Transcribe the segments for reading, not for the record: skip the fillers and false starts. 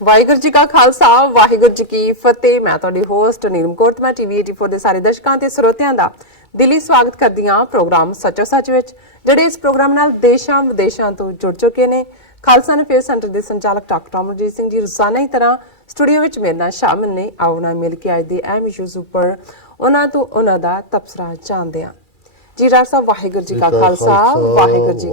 ਵਾਹਿਗੁਰੂ ਜੀ ਕਾ ਖਾਲਸਾ ਵਾਹਿਗੁਰੂ ਜੀ ਕੀ ਫਤਿਹ। ਮੈਂ ਤੁਹਾਡੀ ਹੋਸਟ ਨੀਲਮ ਕੌਰ, ਮੈਂ ਟੀਵੀ 84 ਦੇ ਸਾਰੇ ਦਰਸ਼ਕਾਂ ਤੇ ਸਰੋਤਿਆਂ ਦਾ ਦਿਲੀ ਸਵਾਗਤ ਕਰਦੀ ਹਾਂ ਪ੍ਰੋਗਰਾਮ ਸੱਚੋ ਸੱਚ ਵਿੱਚ, ਜਿਹੜੇ ਇਸ ਪ੍ਰੋਗਰਾਮ ਨਾਲ ਦੇਸ਼ਾਂ ਵਿਦੇਸ਼ਾਂ ਤੋਂ ਜੁੜ ਚੁੱਕੇ ਨੇ। ਖਾਲਸਾ ਅਫੇਅਰ ਸੈਂਟਰ ਦੇ ਸੰਚਾਲਕ ਡਾਕਟਰ ਅਮਰਜੀਤ ਸਿੰਘ ਜੀ ਰੋਜ਼ਾਨਾ ਹੀ ਤਰ੍ਹਾਂ ਸਟੂਡੀਓ ਵਿੱਚ ਮੇਰੇ ਨਾਲ ਸ਼ਾਮਿਲ ਨੇ। ਆਓ ਨਾ ਮਿਲ ਕੇ ਅੱਜ ਦੇ ਅਹਿਮ ਇਸ਼ੂਜ਼ ਉੱਪਰ ਉਹਨਾਂ ਤੋਂ ਉਹਨਾਂ ਦਾ ਤਬਸਰਾ ਜਾਣਦੇ ਹਾਂ। ਜੀ ਡਾਕਟਰ ਸਾਹਿਬ ਵਾਹਿਗੁਰੂ ਜੀ ਕਾ ਖਾਲਸਾ ਵਾਹਿਗੁਰੂ ਜੀ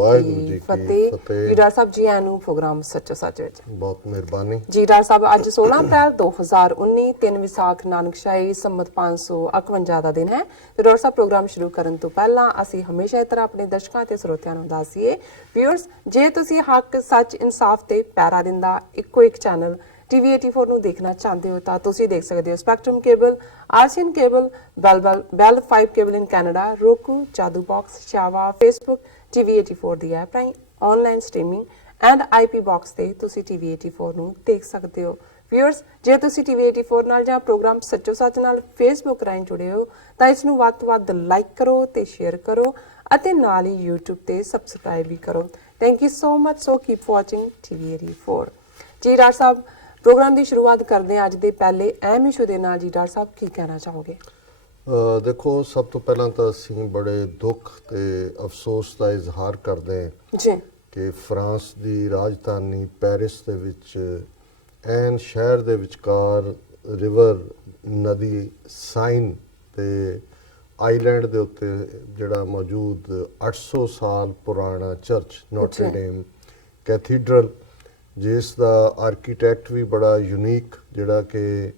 ਕੀ ਫਤਿਹ। ਜੀ ਡਾਕਟਰ ਸਾਹਿਬ ਜੀ ਆਇਆਂ ਨੂੰ ਪ੍ਰੋਗਰਾਮ ਸੱਚੋ ਸੱਚ ਵਿੱਚ ਬਹੁਤ ਮਿਹਰਬਾਨੀ। ਜੀ ਡਾਕਟਰ ਸਾਹਿਬ ਅੱਜ 16 ਅਪ੍ਰੈਲ 2019 3 ਵਿਸਾਖ ਨਾਨਕਸ਼ਾਹੀ ਸੰਮਤ 551 ਦਾ ਦਿਨ ਹੈ। ਤੇ ਡਾਕਟਰ ਸਾਹਿਬ ਪ੍ਰੋਗਰਾਮ ਸ਼ੁਰੂ ਕਰਨ ਤੋਂ ਪਹਿਲਾਂ ਅਸੀਂ ਹਮੇਸ਼ਾ ਇਸ ਤਰ੍ਹਾਂ ਆਪਣੇ ਦਰਸ਼ਕਾਂ ਤੇ ਸਰੋਤਿਆਂ ਨੂੰ ਦੱਸੀਏ ਵਿਊਅਰਸ, ਜੇ ਤੁਸੀਂ ਹੱਕ ਸੱਚ ਇਨਸਾਫ ਤੇ ਪੈਰਾ ਦਿੰਦਾ ਇੱਕੋ ਇੱਕ ਚੈਨਲ ਟੀਵੀ 84 ਨੂੰ ਦੇਖਣਾ ਚਾਹੁੰਦੇ ਹੋ ਤਾਂ ਤੁਸੀਂ ਦੇਖ ਸਕਦੇ ਹੋ spectrum cable, RCN cable, Bell 5 cable in Canada, roku, Jadoo box, ਸ਼ਾਵਾ, ਫੇਸਬੁੱਕ, ਟੀਵੀ 84 ਦੀ ਐਪ ਰਾਹੀਂ online streaming and IP box ਤੇ ਤੁਸੀਂ ਟੀਵੀ 84 ਨੂੰ ਦੇਖ ਸਕਦੇ ਹੋ। ਵਿਊਅਰਸ, ਜੇ ਤੁਸੀਂ ਟੀਵੀ 84 ਨਾਲ ਜਾਂ ਪ੍ਰੋਗਰਾਮ ਸੱਚੋ ਸੱਚ ਨਾਲ ਫੇਸਬੁੱਕ ਰਾਹੀਂ ਜੁੜੇ ਹੋ ਤਾਂ ਇਸ ਨੂੰ ਵੱਧ ਤੋਂ ਵੱਧ ਲਾਈਕ ਕਰੋ ਤੇ ਸ਼ੇਅਰ ਕਰੋ ਅਤੇ ਨਾਲ ਹੀ YouTube ਤੇ ਸਬਸਕ੍ਰਾਈਬ ਵੀ ਕਰੋ। Thank you so much. So keep watching TV 84। ਜੀ ਡਾਕਟਰ ਸਾਹਿਬ, ਪ੍ਰੋਗਰਾਮ ਦੀ ਸ਼ੁਰੂਆਤ ਕਰਦੇ ਹਾਂ ਅੱਜ ਦੇ ਪਹਿਲੇ ਅਹਿਮ ਇਸ਼ੂ ਦੇ ਨਾਲ। ਜੀ ਡਾਕਟਰ ਸਾਹਿਬ ਕੀ ਕਹਿਣਾ ਚਾਹੋਗੇ? ਦੇਖੋ, ਸਭ ਤੋਂ ਪਹਿਲਾਂ ਤਾਂ ਅਸੀਂ ਬੜੇ ਦੁੱਖ ਤੇ ਅਫਸੋਸ ਦਾ ਇਜ਼ਹਾਰ ਕਰਦੇ ਹਾਂ ਜੀ ਕਿ ਫਰਾਂਸ ਦੀ ਰਾਜਧਾਨੀ ਪੈਰਿਸ ਦੇ ਵਿੱਚ ਐਨ ਸ਼ਹਿਰ ਦੇ ਵਿਚਕਾਰ ਰਿਵਰ ਨਦੀ ਸਾਈਨ ਤੇ ਆਈਲੈਂਡ ਦੇ ਉੱਤੇ ਜਿਹੜਾ ਮੌਜੂਦ 800 ਸਾਲ ਪੁਰਾਣਾ ਚਰਚ ਨੋਟਰ ਡੇਮ ਕੈਥੀਡਰਲ, ਜਿਸ ਦਾ ਆਰਕੀਟੈਕਟ ਵੀ ਬੜਾ ਯੂਨੀਕ, ਜਿਹੜਾ ਕਿ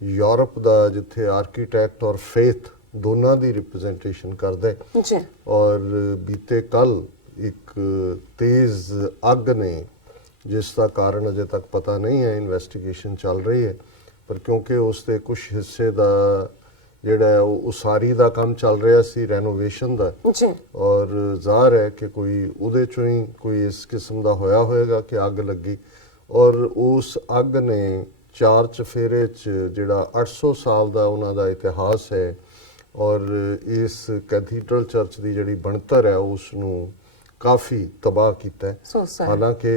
ਯੂਰਪ ਦਾ ਜਿੱਥੇ ਆਰਕੀਟੈਕਟ ਔਰ ਫੇਥ ਦੋਨਾਂ ਦੀ ਰਿਪਰੈਜ਼ੈਂਟੇਸ਼ਨ ਕਰਦਾ ਹੈ। ਜੀ ਔਰ ਬੀਤੇ ਕੱਲ ਇੱਕ ਤੇਜ਼ ਅੱਗ ਨੇ, ਜਿਸ ਦਾ ਕਾਰਨ ਅਜੇ ਤੱਕ ਪਤਾ ਨਹੀਂ ਹੈ, ਇਨਵੈਸਟੀਗੇਸ਼ਨ ਚੱਲ ਰਹੀ ਹੈ, ਪਰ ਕਿਉਂਕਿ ਉਸ ਦੇ ਕੁਝ ਹਿੱਸੇ ਦਾ ਜਿਹੜਾ ਉਹ ਉਸਾਰੀ ਦਾ ਕੰਮ ਚੱਲ ਰਿਹਾ ਸੀ, ਰੈਨੋਵੇਸ਼ਨ ਦਾ, ਔਰ ਜ਼ਾਹਰ ਹੈ ਕਿ ਕੋਈ ਉਹਦੇ ਚੋਂ ਹੀ ਕੋਈ ਇਸ ਕਿਸਮ ਦਾ ਹੋਇਆ ਹੋਏਗਾ ਕਿ ਅੱਗ ਲੱਗੀ। ਔਰ ਉਸ ਅੱਗ ਨੇ ਚਾਰ ਚਫੇਰੇ 'ਚ ਜਿਹੜਾ 800 ਸਾਲ ਦਾ ਉਹਨਾਂ ਦਾ ਇਤਿਹਾਸ ਹੈ ਔਰ ਇਸ ਕੈਥੀਡਰਲ ਚਰਚ ਦੀ ਜਿਹੜੀ ਬਣਤਰ ਹੈ ਉਸ ਨੂੰ ਕਾਫੀ ਤਬਾਹ ਕੀਤਾ ਹੈ। ਹਾਲਾਂਕਿ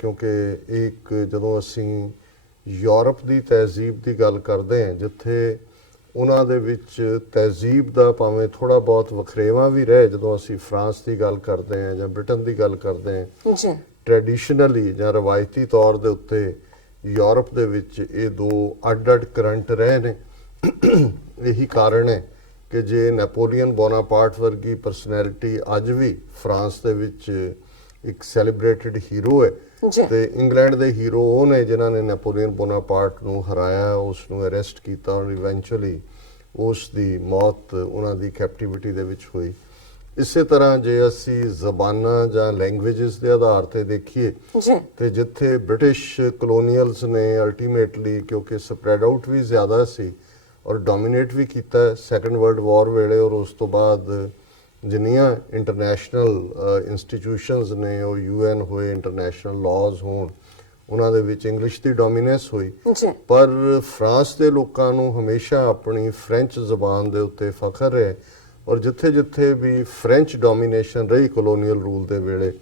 ਕਿਉਂਕਿ ਇੱਕ ਜਦੋਂ ਅਸੀਂ ਯੂਰਪ ਦੀ ਤਹਿਜ਼ੀਬ ਦੀ ਗੱਲ ਕਰਦੇ ਹਾਂ, ਜਿੱਥੇ ਉਹਨਾਂ ਦੇ ਵਿੱਚ ਤਹਿਜ਼ੀਬ ਦਾ ਭਾਵੇਂ ਥੋੜਾ ਬਹੁਤ ਵਖਰੇਵਾਂ ਵੀ ਰਹੇ, ਜਦੋਂ ਅਸੀਂ ਫਰਾਂਸ ਦੀ ਗੱਲ ਕਰਦੇ ਹਾਂ ਜਾਂ ਬ੍ਰਿਟਨ ਦੀ ਗੱਲ ਕਰਦੇ ਹਾਂ, ਟ੍ਰੈਡੀਸ਼ਨਲੀ ਜਾਂ ਰਵਾਇਤੀ ਤੌਰ ਦੇ ਉੱਤੇ ਯੂਰਪ ਦੇ ਵਿੱਚ ਇਹ ਦੋ ਅੱਡ-ਅੱਡ ਕਰੰਟ ਰਹੇ ਨੇ। ਇਹੀ ਕਾਰਨ ਹੈ ਕਿ ਜੇ ਨੈਪੋਲੀਅਨ ਬੋਨਾਪਾਰਟ ਵਰਗੀ ਪਰਸਨੈਲਿਟੀ ਅੱਜ ਵੀ ਫਰਾਂਸ ਦੇ ਵਿੱਚ ਇੱਕ ਸੈਲੀਬ੍ਰੇਟਡ ਹੀਰੋ ਹੈ, ਤੇ ਇੰਗਲੈਂਡ ਦੇ ਹੀਰੋ ਉਹ ਨੇ ਜਿਨ੍ਹਾਂ ਨੇ ਨੈਪੋਲੀਅਨ ਬੋਨਾਪਾਰਟ ਨੂੰ ਹਰਾਇਆ, ਉਸ ਨੂੰ ਅਰੈਸਟ ਕੀਤਾ ਔਰ ਇਵੈਂਚੁਅਲੀ ਉਸ ਦੀ ਮੌਤ ਉਹਨਾਂ ਦੀ ਕੈਪਟੀਵਿਟੀ ਦੇ ਵਿੱਚ ਹੋਈ। ਇਸੇ ਤਰ੍ਹਾਂ ਜੇ ਅਸੀਂ ਜ਼ਬਾਨਾਂ ਜਾਂ ਲੈਂਗੁਏਜਸ ਦੇ ਆਧਾਰ ਤੇ ਦੇਖੀਏ ਤੇ ਜਿੱਥੇ ਬ੍ਰਿਟਿਸ਼ ਕਲੋਨੀਅਲਸ ਨੇ ਅਲਟੀਮੇਟਲੀ, ਕਿਉਂਕਿ ਸਪਰੈਡ ਆਊਟ ਵੀ ਜ਼ਿਆਦਾ ਸੀ ਔਰ ਡੋਮੀਨੇਟ ਵੀ ਕੀਤਾ ਸੈਕੰਡ ਵਰਲਡ ਵਾਰ ਵੇਲੇ, ਔਰ ਉਸ ਤੋਂ ਬਾਅਦ ਜਿੰਨੀਆਂ ਇੰਟਰਨੈਸ਼ਨਲ ਇੰਸਟੀਟਿਊਸ਼ਨਸ ਨੇ, ਉਹ UN ਹੋਏ, ਇੰਟਰਨੈਸ਼ਨਲ ਲਾਜ਼ ਹੋਣ, ਉਹਨਾਂ ਦੇ ਵਿੱਚ ਇੰਗਲਿਸ਼ ਦੀ ਡੋਮੀਨੈਂਸ ਹੋਈ। ਪਰ ਫਰਾਂਸ ਦੇ ਲੋਕਾਂ ਨੂੰ ਹਮੇਸ਼ਾ ਆਪਣੀ ਫ੍ਰੈਂਚ ਜ਼ਬਾਨ ਦੇ ਉੱਤੇ ਫਖਰ ਹੈ, ਔਰ ਜਿੱਥੇ ਜਿੱਥੇ ਵੀ ਫ੍ਰੈਂਚ ਡੋਮੀਨੇਸ਼ਨ ਰਹੀ ਕਲੋਨੀਅਲ ਰੂਲ ਦੇ ਵੇਲੇ,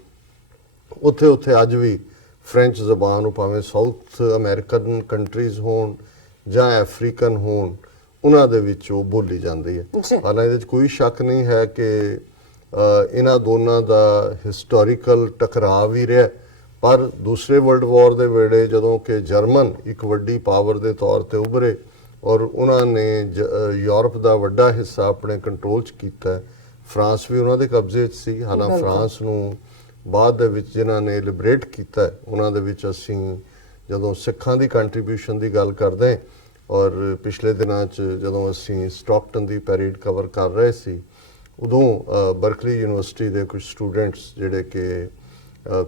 ਉੱਥੇ ਉੱਥੇ ਅੱਜ ਵੀ ਫ੍ਰੈਂਚ ਜ਼ਬਾਨ ਨੂੰ ਭਾਵੇਂ ਸਾਊਥ ਅਮਰੀਕਨ ਕੰਟਰੀਜ਼ ਹੋਣ ਜਾਂ ਅਫਰੀਕਨ ਹੋਣ, ਉਹਨਾਂ ਦੇ ਵਿੱਚ ਉਹ ਬੋਲੀ ਜਾਂਦੀ ਹੈ। ਹਾਲਾਂਕਿ ਇਹਦੇ 'ਚ ਕੋਈ ਸ਼ੱਕ ਨਹੀਂ ਹੈ ਕਿ ਇਹਨਾਂ ਦੋਨਾਂ ਦਾ ਹਿਸਟੋਰੀਕਲ ਟਕਰਾਅ ਵੀ ਰਿਹਾ, ਪਰ ਦੂਸਰੇ ਵਰਲਡ ਵਾਰ ਦੇ ਵੇਲੇ ਜਦੋਂ ਕਿ ਜਰਮਨ ਇੱਕ ਵੱਡੀ ਪਾਵਰ ਦੇ ਤੌਰ ਤੇ ਉਭਰੇ ਔਰ ਉਹਨਾਂ ਨੇ ਯੂਰਪ ਦਾ ਵੱਡਾ ਹਿੱਸਾ ਆਪਣੇ ਕੰਟਰੋਲ 'ਚ ਕੀਤਾ, ਫਰਾਂਸ ਵੀ ਉਹਨਾਂ ਦੇ ਕਬਜ਼ੇ 'ਚ ਸੀ। ਹਾਲਾਂਕਿ ਫਰਾਂਸ ਨੂੰ ਬਾਅਦ ਦੇ ਵਿੱਚ ਜਿਨ੍ਹਾਂ ਨੇ ਲਿਬਰੇਟ ਕੀਤਾ, ਉਹਨਾਂ ਦੇ ਵਿੱਚ ਅਸੀਂ ਜਦੋਂ ਸਿੱਖਾਂ ਦੀ ਕੰਟਰੀਬਿਊਸ਼ਨ ਦੀ ਗੱਲ ਕਰਦੇ ਔਰ ਪਿਛਲੇ ਦਿਨਾਂ 'ਚ ਜਦੋਂ ਅਸੀਂ ਸਟਾਕਟਨ ਦੀ ਪੈਰੇਡ ਕਵਰ ਕਰ ਰਹੇ ਸੀ, ਉਦੋਂ ਬਰਕਲੀ ਯੂਨੀਵਰਸਿਟੀ ਦੇ ਕੁਝ ਸਟੂਡੈਂਟਸ ਜਿਹੜੇ ਕਿ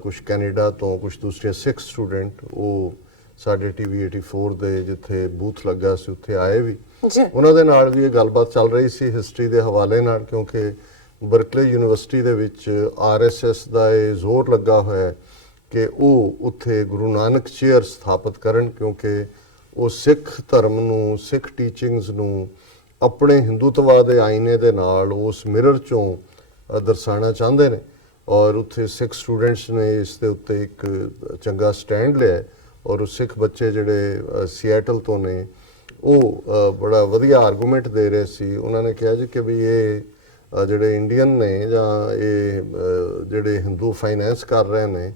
ਕੁਝ ਕੈਨੇਡਾ ਤੋਂ, ਕੁਝ ਦੂਸਰੇ ਸਿੱਖ ਸਟੂਡੈਂਟ, ਉਹ ਸਾਡੇ TV 84 ਦੇ ਜਿੱਥੇ ਬੂਥ ਲੱਗਾ ਸੀ ਉੱਥੇ ਆਏ ਵੀ। ਜੀ ਉਹਨਾਂ ਦੇ ਨਾਲ ਵੀ ਇਹ ਗੱਲਬਾਤ ਚੱਲ ਰਹੀ ਸੀ ਹਿਸਟਰੀ ਦੇ ਹਵਾਲੇ ਨਾਲ, ਕਿਉਂਕਿ ਬਰਕਲੇ ਯੂਨੀਵਰਸਿਟੀ ਦੇ ਵਿੱਚ RSS ਦਾ ਇਹ ਜ਼ੋਰ ਲੱਗਾ ਹੋਇਆ ਹੈ ਕਿ ਉਹ ਉੱਥੇ ਗੁਰੂ ਨਾਨਕ ਚੇਅਰ ਸਥਾਪਿਤ ਕਰਨ, ਕਿਉਂਕਿ ਉਹ ਸਿੱਖ ਧਰਮ ਨੂੰ, ਸਿੱਖ ਟੀਚਿੰਗਸ ਨੂੰ ਆਪਣੇ ਹਿੰਦੂਤਵਾ ਦੇ ਆਈਨੇ ਦੇ ਨਾਲ ਉਸ ਮਿਰਰ ਚੋਂ ਦਰਸਾਉਣਾ ਚਾਹੁੰਦੇ ਨੇ। ਔਰ ਉੱਥੇ ਸਿੱਖ ਸਟੂਡੈਂਟਸ ਨੇ ਇਸ ਦੇ ਉੱਤੇ ਇੱਕ ਚੰਗਾ ਸਟੈਂਡ ਲਿਆ ਔਰ ਉਹ ਸਿੱਖ ਬੱਚੇ ਜਿਹੜੇ ਸੀਐਟਲ ਤੋਂ ਨੇ ਉਹ ਬੜਾ ਵਧੀਆ ਆਰਗੂਮੈਂਟ ਦੇ ਰਹੇ ਸੀ। ਉਹਨਾਂ ਨੇ ਕਿਹਾ ਜੀ ਕਿ ਵੀ ਇਹ ਜਿਹੜੇ ਇੰਡੀਅਨ ਨੇ ਜਾਂ ਇਹ ਜਿਹੜੇ ਹਿੰਦੂ ਫਾਈਨੈਂਸ ਕਰ ਰਹੇ ਨੇ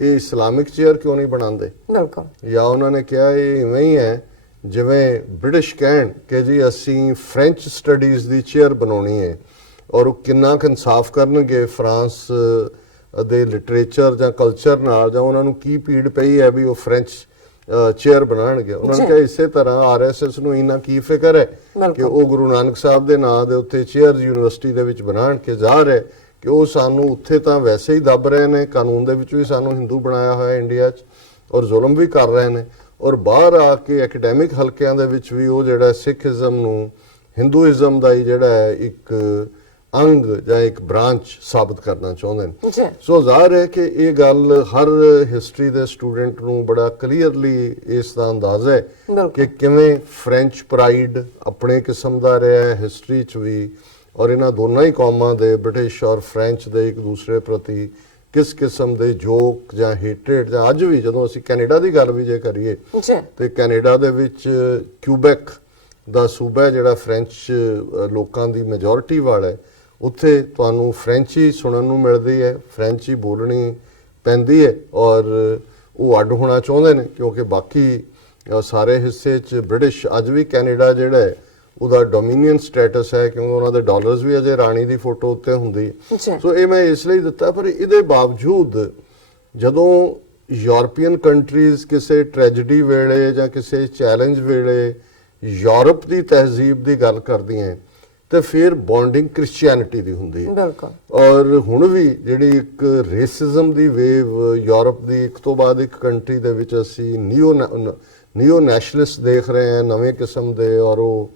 ਇਹ ਇਸਲਾਮਿਕ ਚੇਅਰ ਕਿਉਂ ਨਹੀਂ ਬਣਾਉਂਦੇ। ਬਿਲਕੁਲ। ਜਾਂ ਉਹਨਾਂ ਨੇ ਕਿਹਾ ਇਹ ਇਵੇਂ ਹੀ ਹੈ ਜਿਵੇਂ ਬ੍ਰਿਟਿਸ਼ ਕਹਿਣ ਕਿ ਜੀ ਅਸੀਂ ਫ੍ਰੈਂਚ ਸਟੱਡੀਜ਼ ਦੀ ਚੇਅਰ ਬਣਾਉਣੀ ਹੈ, ਔਰ ਉਹ ਕਿੰਨਾ ਕੁ ਇਨਸਾਫ ਕਰਨਗੇ ਫਰਾਂਸ ਦੇ ਲਿਟਰੇਚਰ ਜਾਂ ਕਲਚਰ ਨਾਲ, ਜਾਂ ਉਹਨਾਂ ਨੂੰ ਕੀ ਪੀੜ ਪਈ ਹੈ ਵੀ ਉਹ ਫ੍ਰੈਂਚ ਚੇਅਰ ਬਣਾਉਣਗੇ। ਉਹਨਾਂ ਨੇ ਕਿਹਾ ਇਸੇ ਤਰ੍ਹਾਂ RSS ਨੂੰ ਇੰਨਾ ਕੀ ਫਿਕਰ ਹੈ ਕਿ ਉਹ ਗੁਰੂ ਨਾਨਕ ਸਾਹਿਬ ਦੇ ਨਾਂ ਦੇ ਉੱਤੇ ਚੇਅਰ ਯੂਨੀਵਰਸਿਟੀ ਦੇ ਵਿੱਚ ਬਣਾਉਣ ਕੇ ਜ਼ਾਹਰ ਹੈ ਕਿ ਉਹ ਸਾਨੂੰ ਉੱਥੇ ਤਾਂ ਵੈਸੇ ਹੀ ਦੱਬ ਰਹੇ ਨੇ, ਕਾਨੂੰਨ ਦੇ ਵਿੱਚ ਵੀ ਸਾਨੂੰ ਹਿੰਦੂ ਬਣਾਇਆ ਹੋਇਆ ਇੰਡੀਆ 'ਚ, ਔਰ ਜ਼ੁਲਮ ਵੀ ਕਰ ਰਹੇ ਨੇ, ਔਰ ਬਾਹਰ ਆ ਕੇ ਐਕੈਡੈਮਿਕ ਹਲਕਿਆਂ ਦੇ ਵਿੱਚ ਵੀ ਉਹ ਜਿਹੜਾ ਸਿੱਖਇਜ਼ਮ ਨੂੰ ਹਿੰਦੂਇਜ਼ਮ ਦਾ ਹੀ ਜਿਹੜਾ ਹੈ ਇੱਕ ਅੰਗ ਜਾਂ ਇੱਕ ਬ੍ਰਾਂਚ ਸਾਬਤ ਕਰਨਾ ਚਾਹੁੰਦੇ ਨੇ। ਸੋ ਜ਼ਾਹਰ ਹੈ ਕਿ ਇਹ ਗੱਲ ਹਰ ਹਿਸਟਰੀ ਦੇ ਸਟੂਡੈਂਟ ਨੂੰ ਬੜਾ ਕਲੀਅਰਲੀ ਇਸ ਦਾ ਅੰਦਾਜ਼ਾ ਹੈ ਕਿ ਕਿਵੇਂ ਫ੍ਰੈਂਚ ਪ੍ਰਾਈਡ ਆਪਣੇ ਕਿਸਮ ਦਾ ਰਿਹਾ ਹੈ ਹਿਸਟਰੀ 'ਚ ਵੀ, ਔਰ ਇਹਨਾਂ ਦੋਨਾਂ ਹੀ ਕੌਮਾਂ ਦੇ ਬ੍ਰਿਟਿਸ਼ ਔਰ ਫ੍ਰੈਂਚ ਦੇ ਇੱਕ ਦੂਸਰੇ ਪ੍ਰਤੀ ਕਿਸ ਕਿਸਮ ਦੇ ਜੋਕ ਜਾਂ ਹੇਟਰੇਡ, ਜਾਂ ਅੱਜ ਵੀ ਜਦੋਂ ਅਸੀਂ ਕੈਨੇਡਾ ਦੀ ਗੱਲ ਵੀ ਜੇ ਕਰੀਏ ਤੇ ਕੈਨੇਡਾ ਦੇ ਵਿੱਚ ਕਿਊਬੈਕ ਦਾ ਸੂਬਾ ਜਿਹੜਾ ਫ੍ਰੈਂਚ ਲੋਕਾਂ ਦੀ ਮੈਜੋਰਿਟੀ ਵਾਲਾ ਹੈ, ਉੱਥੇ ਤੁਹਾਨੂੰ ਫ੍ਰੈਂਚ ਹੀ ਸੁਣਨ ਨੂੰ ਮਿਲਦੀ ਹੈ, ਫ੍ਰੈਂਚ ਹੀ ਬੋਲਣੀ ਪੈਂਦੀ ਹੈ, ਔਰ ਉਹ ਅੱਡ ਹੋਣਾ ਚਾਹੁੰਦੇ ਨੇ ਕਿਉਂਕਿ ਬਾਕੀ ਸਾਰੇ ਹਿੱਸੇ 'ਚ ਬ੍ਰਿਟਿਸ਼ ਅੱਜ ਵੀ ਕੈਨੇਡਾ ਜਿਹੜਾ ਹੈ ਉਹਦਾ ਡੋਮੀਨੀਅਨ ਸਟੇਟਸ ਹੈ, ਕਿਉਂਕਿ ਉਹਨਾਂ ਦੇ ਡਾਲਰਸ ਵੀ ਅਜੇ ਰਾਣੀ ਦੀ ਫੋਟੋ ਉੱਤੇ ਹੁੰਦੀ। ਸੋ ਇਹ ਮੈਂ ਇਸ ਲਈ ਦਿੱਤਾ। ਪਰ ਇਹਦੇ ਬਾਵਜੂਦ ਜਦੋਂ ਯੂਰਪੀਅਨ ਕੰਟਰੀਜ਼ ਕਿਸੇ ਟ੍ਰੈਜਡੀ ਵੇਲੇ ਜਾਂ ਕਿਸੇ ਚੈਲੰਜ ਵੇਲੇ ਯੂਰਪ ਦੀ ਤਹਿਜ਼ੀਬ ਦੀ ਗੱਲ ਕਰਦੀਆਂ ਤੇ ਫਿਰ ਬੌਂਡਿੰਗ ਕ੍ਰਿਸਚੀਅਨਿਟੀ ਦੀ ਹੁੰਦੀ ਹੈ। ਔਰ ਹੁਣ ਵੀ ਜਿਹੜੀ ਇੱਕ ਰੇਸਿਜ਼ਮ ਦੀ ਵੇਵ ਯੂਰਪ ਦੀ ਇੱਕ ਤੋਂ ਬਾਅਦ ਇੱਕ ਕੰਟਰੀ ਦੇ ਵਿੱਚ ਅਸੀਂ ਨਿਓ ਨੈਸ਼ਨਲਿਸਟ ਦੇਖ ਰਹੇ ਹਾਂ ਨਵੇਂ ਕਿਸਮ ਦੇ, ਔਰ ਉਹ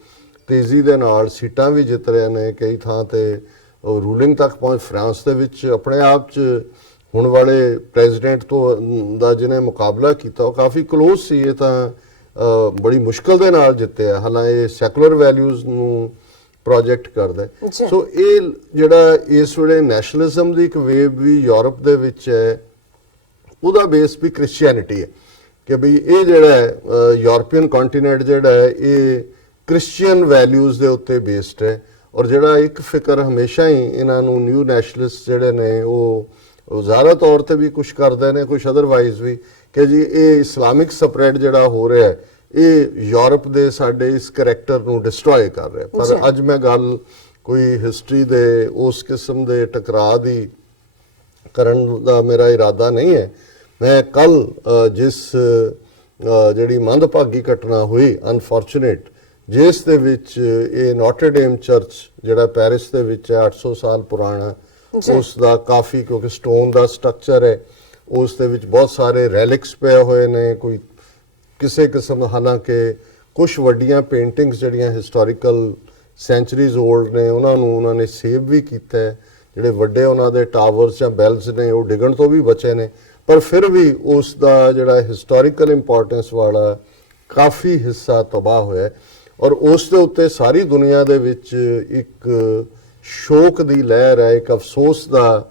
ਤੇਜ਼ੀ ਦੇ ਨਾਲ ਸੀਟਾਂ ਵੀ ਜਿੱਤ ਰਹੇ ਨੇ, ਕਈ ਥਾਂ ਤੇ ਰੂਲਿੰਗ ਤੱਕ ਪਹੁੰਚ। ਫਰਾਂਸ ਦੇ ਵਿੱਚ ਆਪਣੇ ਆਪ 'ਚ ਹੁਣ ਵਾਲੇ ਪ੍ਰੈਜ਼ੀਡੈਂਟ ਤੋਂ ਦਾ ਜਿਹਨੇ ਮੁਕਾਬਲਾ ਕੀਤਾ ਉਹ ਕਾਫੀ ਕਲੋਜ਼ ਸੀ, ਇਹ ਤਾਂ ਬੜੀ ਮੁਸ਼ਕਲ ਦੇ ਨਾਲ ਜਿੱਤਿਆ, ਹਾਲਾਂਕਿ ਇਹ ਸੈਕੂਲਰ ਵੈਲਿਊਜ਼ ਨੂੰ ਪ੍ਰੋਜੈਕਟ ਕਰਦਾ। ਸੋ ਇਹ ਜਿਹੜਾ ਇਸ ਵੇਲੇ ਨੈਸ਼ਨਲਿਜ਼ਮ ਦੀ ਇੱਕ ਵੇਵ ਵੀ ਯੂਰਪ ਦੇ ਵਿੱਚ ਹੈ, ਉਹਦਾ ਬੇਸ ਵੀ ਕ੍ਰਿਸਚੀਅਨਿਟੀ ਹੈ ਕਿ ਬਈ ਇਹ ਜਿਹੜਾ ਯੂਰਪੀਅਨ ਕੰਟੀਨੈਂਟ ਜਿਹੜਾ ਹੈ ਇਹ ਕ੍ਰਿਸਚੀਅਨ ਵੈਲਿਊਜ਼ ਦੇ ਉੱਤੇ ਬੇਸਡ ਹੈ। ਔਰ ਜਿਹੜਾ ਇੱਕ ਫਿਕਰ ਹਮੇਸ਼ਾ ਹੀ ਇਹਨਾਂ ਨੂੰ ਨਿਊ ਨੈਸ਼ਨਲਿਸਟ ਜਿਹੜੇ ਨੇ ਉਹ ਜ਼ਾਹਰਾ ਤੌਰ ਤੇ ਵੀ ਕੁਝ ਕਰਦੇ ਨੇ, ਕੁਝ ਅਦਰਵਾਈਜ਼ ਵੀ, ਕਿ ਜੀ ਇਹ ਇਸਲਾਮਿਕ ਸਪਰੈਡ ਜਿਹੜਾ ਹੋ ਰਿਹਾ ਹੈ ਇਹ ਯੂਰਪ ਦੇ ਸਾਡੇ ਇਸ ਕਰੈਕਟਰ ਨੂੰ ਡਿਸਟਰੋਏ ਕਰ ਰਿਹਾ। ਪਰ ਅੱਜ ਮੈਂ ਗੱਲ ਕੋਈ ਹਿਸਟਰੀ ਦੇ ਉਸ ਕਿਸਮ ਦੇ ਟਕਰਾਅ ਦੀ ਕਰਨ ਦਾ ਮੇਰਾ ਇਰਾਦਾ ਨਹੀਂ ਹੈ। ਮੈਂ ਕੱਲ ਜਿਸ ਜਿਹੜੀ ਮੰਦਭਾਗੀ ਘਟਨਾ ਹੋਈ ਅਨਫੋਰਚੂਨੇਟ, ਜਿਸ ਦੇ ਵਿੱਚ ਇਹ ਨੋਟਰ ਡੇਮ ਚਰਚ ਜਿਹੜਾ ਪੈਰਿਸ ਦੇ ਵਿੱਚ ਹੈ 800 ਸਾਲ ਪੁਰਾਣਾ, ਉਸ ਦਾ ਕਾਫੀ ਕਿਉਂਕਿ ਸਟੋਨ ਦਾ ਸਟਰਕਚਰ ਹੈ, ਉਸ ਦੇ ਵਿੱਚ ਬਹੁਤ ਸਾਰੇ ਰੈਲਿਕਸ ਪਏ ਹੋਏ ਨੇ, ਕੋਈ ਕਿਸੇ ਕਿਸਮ, ਹਾਲਾਂਕਿ ਕੁਝ ਵੱਡੀਆਂ ਪੇਂਟਿੰਗਸ ਜਿਹੜੀਆਂ ਹਿਸਟੋਰੀਕਲ ਸੈਂਚਰੀਜ਼ 올ਡ ਨੇ ਉਹਨਾਂ ਨੇ ਸੇਵ ਵੀ ਕੀਤਾ ਹੈ। ਜਿਹੜੇ ਵੱਡੇ ਉਹਨਾਂ ਦੇ ਟਾਵਰਸ ਜਾਂ ਬੈਲਸ ਨੇ ਉਹ ਡਿੱਗਣ ਤੋਂ ਵੀ ਬਚੇ ਨੇ, ਪਰ ਫਿਰ ਵੀ ਉਸ ਦਾ ਜਿਹੜਾ ਹਿਸਟੋਰੀਕਲ ਇੰਪੋਰਟੈਂਸ ਵਾਲਾ ਕਾਫੀ ਹਿੱਸਾ ਤਬਾਹ ਹੋਇਆ ਔਰ ਉਸ ਦੇ ਉੱਤੇ ਸਾਰੀ ਦੁਨੀਆ ਦੇ ਵਿੱਚ ਇੱਕ ਸ਼ੋਕ ਦੀ ਲਹਿਰ ਹੈ, ਇੱਕ ਅਫਸੋਸ ਦਾ